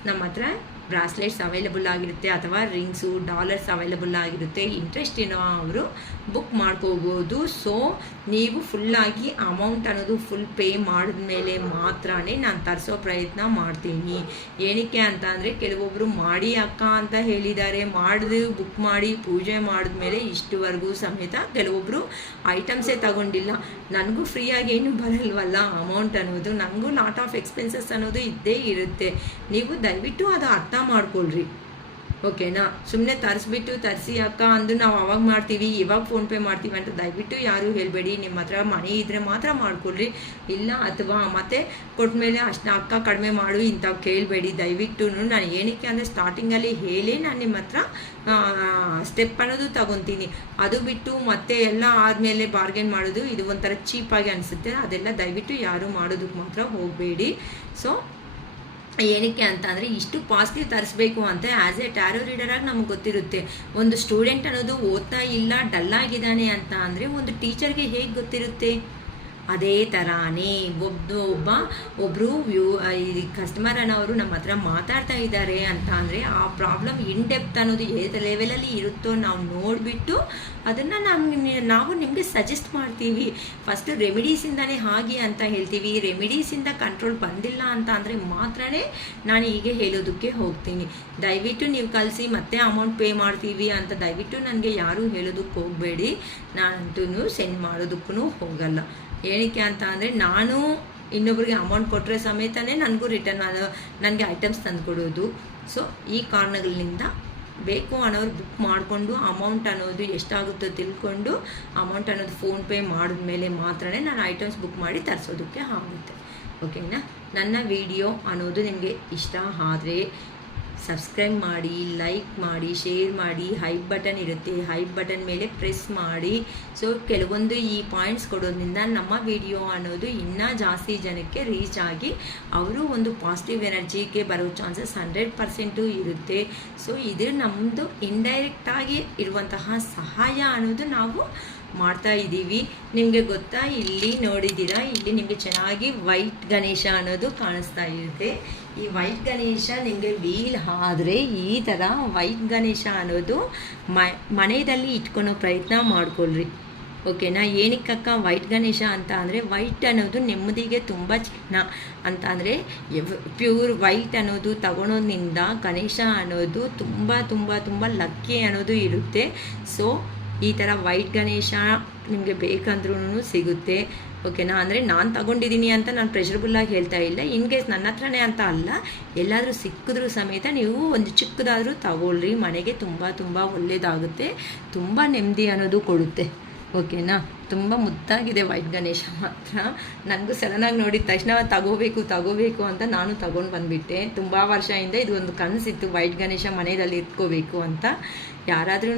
ನಮ್ಮ ಹತ್ರ ಬ್ರಾಸ್ಲೆಟ್ಸ್ ಅವೈಲಬಲ್ ಆಗಿರುತ್ತೆ ಅಥವಾ ರಿಂಗ್ಸು, ಡಾಲರ್ಸ್ ಅವೈಲಬಲ್ ಆಗಿರುತ್ತೆ. ಇಂಟ್ರೆಸ್ಟ್ ಏನೋ ಅವರು ಬುಕ್ ಮಾಡ್ಕೋಬೋದು. ಸೊ ನೀವು ಫುಲ್ಲಾಗಿ ಅಮೌಂಟ್ ಅನ್ನೋದು ಫುಲ್ ಪೇ ಮಾಡಿದ್ಮೇಲೆ ಮಾತ್ರನೇ ನಾನು ತರಿಸೋ ಪ್ರಯತ್ನ ಮಾಡ್ತೀನಿ. ಏನಕ್ಕೆ ಅಂತ ಅಂದರೆ ಕೆಲವೊಬ್ಬರು ಮಾಡಿ ಅಕ್ಕ ಅಂತ ಹೇಳಿದ್ದಾರೆ, ಮಾಡಿದ್ರು ಬುಕ್ ಮಾಡಿ ಪೂಜೆ ಮಾಡಿದ್ಮೇಲೆ ಇಷ್ಟುವರೆಗೂ ಸಮೇತ ಕೆಲವೊಬ್ಬರು ಐಟಮ್ಸೇ ತಗೊಂಡಿಲ್ಲ. ನನಗೂ ಫ್ರೀಯಾಗಿ ಏನು ಬರಲ್ವಲ್ಲ ಅಮೌಂಟ್ ಅನ್ನೋದು, ನನಗೂ ಲಾಟ್ ಆಫ್ ಎಕ್ಸ್ಪೆನ್ಸಸ್ ಅನ್ನೋದು ಇದ್ದೇ ಇರುತ್ತೆ. ನೀವು ದಯವಿಟ್ಟು ಅದು ಅರ್ಥ ಮಾಡ್ಕೊಳ್ರಿ. ಓಕೆನಾ? ಸುಮ್ಮನೆ ತರಿಸಿ ಅಕ್ಕ ಅಂದು ನಾವು ಅವಾಗ ಮಾಡ್ತೀವಿ ಇವಾಗ ಫೋನ್ಪೇ ಮಾಡ್ತೀವಿ ಅಂತ ದಯವಿಟ್ಟು ಯಾರೂ ಹೇಳಬೇಡಿ. ನಿಮ್ಮ ಹತ್ರ ಮನಿ ಇದ್ದರೆ ಮಾತ್ರ ಮಾಡ್ಕೊಳ್ರಿ. ಇಲ್ಲ ಅಥವಾ ಮತ್ತೆ ಕೊಟ್ಮೇಲೆ ಅಷ್ಟು ಅಕ್ಕ ಕಡಿಮೆ ಮಾಡು ಇಂಥವು ಕೇಳಬೇಡಿ ದಯವಿಟ್ಟು. ನಾನು ಏನಕ್ಕೆ ಅಂದರೆ ಸ್ಟಾರ್ಟಿಂಗಲ್ಲಿ ಹೇಳಿ ನಾನು ನಿಮ್ಮ ಹತ್ರ ಸ್ಟೆಪ್ ಅನ್ನೋದು ತಗೊತೀನಿ. ಅದು ಬಿಟ್ಟು ಮತ್ತೆ ಎಲ್ಲ ಆದಮೇಲೆ ಬಾರ್ಗೇನ್ ಮಾಡೋದು ಇದು ಒಂಥರ ಚೀಪಾಗಿ ಅನಿಸುತ್ತೆ. ಅದೆಲ್ಲ ದಯವಿಟ್ಟು ಯಾರೂ ಮಾಡೋದಕ್ಕೆ ಮಾತ್ರ ಹೋಗಬೇಡಿ. ಸೊ ಏನಕ್ಕೆ ಅಂತ ಅಂದರೆ ಇಷ್ಟು ಪಾಸಿಟಿವ್ ತರಿಸ್ಬೇಕು ಅಂತ ಆ್ಯಸ್ ಎ ಟ್ಯಾರೋ ರೀಡರಾಗಿ ನಮ್ಗೆ ಗೊತ್ತಿರುತ್ತೆ. ಒಂದು ಸ್ಟೂಡೆಂಟ್ ಅನ್ನೋದು ಓದ್ತಾ ಇಲ್ಲ ಡಲ್ಲಾಗಿದ್ದಾನೆ ಅಂತ ಅಂದರೆ ಒಂದು ಟೀಚರ್ಗೆ ಹೇಗೆ ಗೊತ್ತಿರುತ್ತೆ? ಅದೇ ಥರಾನೇ ಒಬ್ಬರು ಕಸ್ಟಮರ್ ಅನ್ನೋರು ನಮ್ಮ ಹತ್ರ ಮಾತಾಡ್ತಾ ಇದ್ದಾರೆ ಅಂತ ಅಂದರೆ ಆ ಪ್ರಾಬ್ಲಮ್ ಇನ್ ಡೆಪ್ತ್ ಅನ್ನೋದು ಏത് ಲೆವೆಲಲ್ಲಿ ಇರುತ್ತೋ ನಾವು ನೋಡಿಬಿಟ್ಟು ಅದನ್ನು ನಾವು ನಿಮಗೆ ಸಜೆಸ್ಟ್ ಮಾಡ್ತೀವಿ. ಫಸ್ಟು ರೆಮಿಡೀಸಿಂದನೇ ಹಾಗೆ ಅಂತ ಹೇಳ್ತೀವಿ. ರೆಮಿಡೀಸಿಂದ ಕಂಟ್ರೋಲ್ ಬಂದಿಲ್ಲ ಅಂತ ಅಂದರೆ ಮಾತ್ರನೇ ನಾನು ಹೀಗೆ ಹೇಳೋದಕ್ಕೆ ಹೋಗ್ತೀನಿ. ದಯವಿಟ್ಟು ನೀವು ಕಳಿಸಿ ಮತ್ತೆ ಅಮೌಂಟ್ ಪೇ ಮಾಡ್ತೀವಿ ಅಂತ ದಯವಿಟ್ಟು ನನಗೆ ಯಾರೂ ಹೇಳೋದಕ್ಕೆ ಹೋಗಬೇಡಿ. ನಾನಂತೂ ಸೆಂಡ್ ಮಾಡೋದಕ್ಕೂ ಹೋಗಲ್ಲ. ಏನಕ್ಕೆ ಅಂತ ಅಂದರೆ ನಾನು ಇನ್ನೊಬ್ರಿಗೆ ಅಮೌಂಟ್ ಕೊಟ್ಟರೆ ಸಮೇತನೇ ನನಗೂ ರಿಟರ್ನ್ ನನಗೆ ಐಟಮ್ಸ್ ತಂದು ಕೊಡೋದು. ಸೊ ಈ ಕಾರಣಗಳಿಂದ ಬೇಕು ಅನ್ನೋರು ಬುಕ್ ಮಾಡಿಕೊಂಡು ಅಮೌಂಟ್ ಅನ್ನೋದು ಎಷ್ಟಾಗುತ್ತೋ ತಿಳ್ಕೊಂಡು ಅಮೌಂಟ್ ಅನ್ನೋದು ಫೋನ್ಪೇ ಮಾಡಿದ್ಮೇಲೆ ಮಾತ್ರನೇ ನಾನು ಐಟಮ್ಸ್ ಬುಕ್ ಮಾಡಿ ತರಿಸೋದಕ್ಕೆ ಆಗುತ್ತೆ. ಓಕೆನಾ? ನನ್ನ ವಿಡಿಯೋ ಅನ್ನೋದು ನಿಮಗೆ ಇಷ್ಟ ಆದರೆ ಸಬ್ಸ್ಕ್ರೈಬ್ ಮಾಡಿ, ಲೈಕ್ ಮಾಡಿ, ಶೇರ್ ಮಾಡಿ. ಹೈಪ್ ಬಟನ್ ಇರುತ್ತೆ, ಹೈಪ್ ಬಟನ್ ಮೇಲೆ ಪ್ರೆಸ್ ಮಾಡಿ. ಸೊ ಕೆಲವೊಂದು ಈ ಪಾಯಿಂಟ್ಸ್ ಕೊಡೋದ್ರಿಂದ ನಮ್ಮ ವಿಡಿಯೋ ಅನ್ನೋದು ಇನ್ನೂ ಜಾಸ್ತಿ ಜನಕ್ಕೆ ರೀಚ್ ಆಗಿ ಅವರು ಒಂದು ಪಾಸಿಟಿವ್ ಎನರ್ಜಿಗೆ ಬರೋ ಚಾನ್ಸಸ್ 100% ಇರುತ್ತೆ. ಸೊ ಇದು ನಮ್ಮದು ಇಂಡೈರೆಕ್ಟಾಗಿ ಇರುವಂತಹ ಸಹಾಯ ಅನ್ನೋದು ನಾವು ಮಾಡ್ತಾ ಇದ್ದೀವಿ. ನಿಮಗೆ ಗೊತ್ತಾ, ಇಲ್ಲಿ ನೋಡಿದ್ದೀರಾ, ಇಲ್ಲಿ ನಿಮಗೆ ಚೆನ್ನಾಗಿ ವೈಟ್ ಗಣೇಶ ಅನ್ನೋದು ಕಾಣಿಸ್ತಾ ಇರುತ್ತೆ. ಈ ವೈಟ್ ಗಣೇಶ ನಿಮಗೆ ವೀಲ್ ಆದರೆ ಈ ಥರ ವೈಟ್ ಗಣೇಶ ಅನ್ನೋದು ಮನೆಯಲ್ಲಿ ಇಟ್ಕೊಳೋ ಪ್ರಯತ್ನ ಮಾಡ್ಕೊಳ್ರಿ. ಓಕೆನಾ? ಏನಕ್ಕಕ್ಕ ವೈಟ್ ಗಣೇಶ ಅಂತ ಅಂದರೆ ವೈಟ್ ಅನ್ನೋದು ನೆಮ್ಮದಿಗೆ ತುಂಬ ಚಿಹ್ನ ಅಂತ. ಅಂದರೆ ಪ್ಯೂರ್ ವೈಟ್ ಅನ್ನೋದು ತಗೊಳೋದ್ರಿಂದ ಗಣೇಶ ಅನ್ನೋದು ತುಂಬ ತುಂಬ ತುಂಬ ಲಕ್ಕಿ ಅನ್ನೋದು ಇರುತ್ತೆ. ಸೊ ಈ ಥರ ವೈಟ್ ಗಣೇಶ ನಿಮಗೆ ಬೇಕಂದ್ರೂ ಸಿಗುತ್ತೆ. ಓಕೆನಾ? ಅಂದರೆ ನಾನು ತಗೊಂಡಿದ್ದೀನಿ ಅಂತ ನಾನು ಪ್ರೆಷರ್ಬುಲ್ಲಾಗಿ ಹೇಳ್ತಾ ಇಲ್ಲ. ಇನ್ ಕೇಸ್ ನನ್ನ ಹತ್ರನೇ ಅಂತ ಅಲ್ಲ, ಎಲ್ಲಾದರೂ ಸಿಕ್ಕಿದ್ರೂ ಸಮೇತ ನೀವು ಒಂದು ಚಿಕ್ಕದಾದರೂ ತಗೊಳ್ರಿ. ಮನೆಗೆ ತುಂಬ ತುಂಬ ಒಳ್ಳೆಯದಾಗುತ್ತೆ, ತುಂಬ ನೆಮ್ಮದಿ ಅನ್ನೋದು ಕೊಡುತ್ತೆ. ಓಕೆನಾ? ತುಂಬ ಮುದ್ದಾಗಿದೆ ವೈಟ್ ಗಣೇಶ ಮಾತ್ರ. ನನಗೂ ಸಡನ್ನಾಗಿ ನೋಡಿದ ತಕ್ಷಣ ತಗೋಬೇಕು ಅಂತ ನಾನು ತಗೊಂಡು ಬಂದುಬಿಟ್ಟೆ. ತುಂಬ ವರ್ಷದಿಂದ ಇದು ಒಂದು ಕನಸಿತ್ತು, ವೈಟ್ ಗಣೇಶ ಮನೆಯಲ್ಲಿ ಇಟ್ಕೋಬೇಕು ಅಂತ. ಯಾರಾದ್ರೂ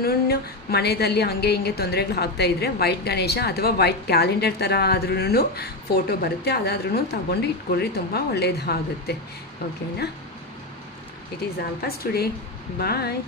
ಮನೆಯಲ್ಲಿ ಹಾಗೆ ಹಿಂಗೆ ತೊಂದರೆಗಳು ಆಗ್ತಾಯಿದ್ರೆ ವೈಟ್ ಗಣೇಶ ಅಥವಾ ವೈಟ್ ಕ್ಯಾಲೆಂಡರ್ ಥರ ಆದ್ರೂ ಫೋಟೋ ಬರುತ್ತೆ, ಅದಾದ್ರೂ ತಗೊಂಡು ಇಟ್ಕೊಳ್ಳಿ, ತುಂಬ ಒಳ್ಳೆಯದಾಗುತ್ತೆ. ಓಕೆನಾ? It is all for today. Bye.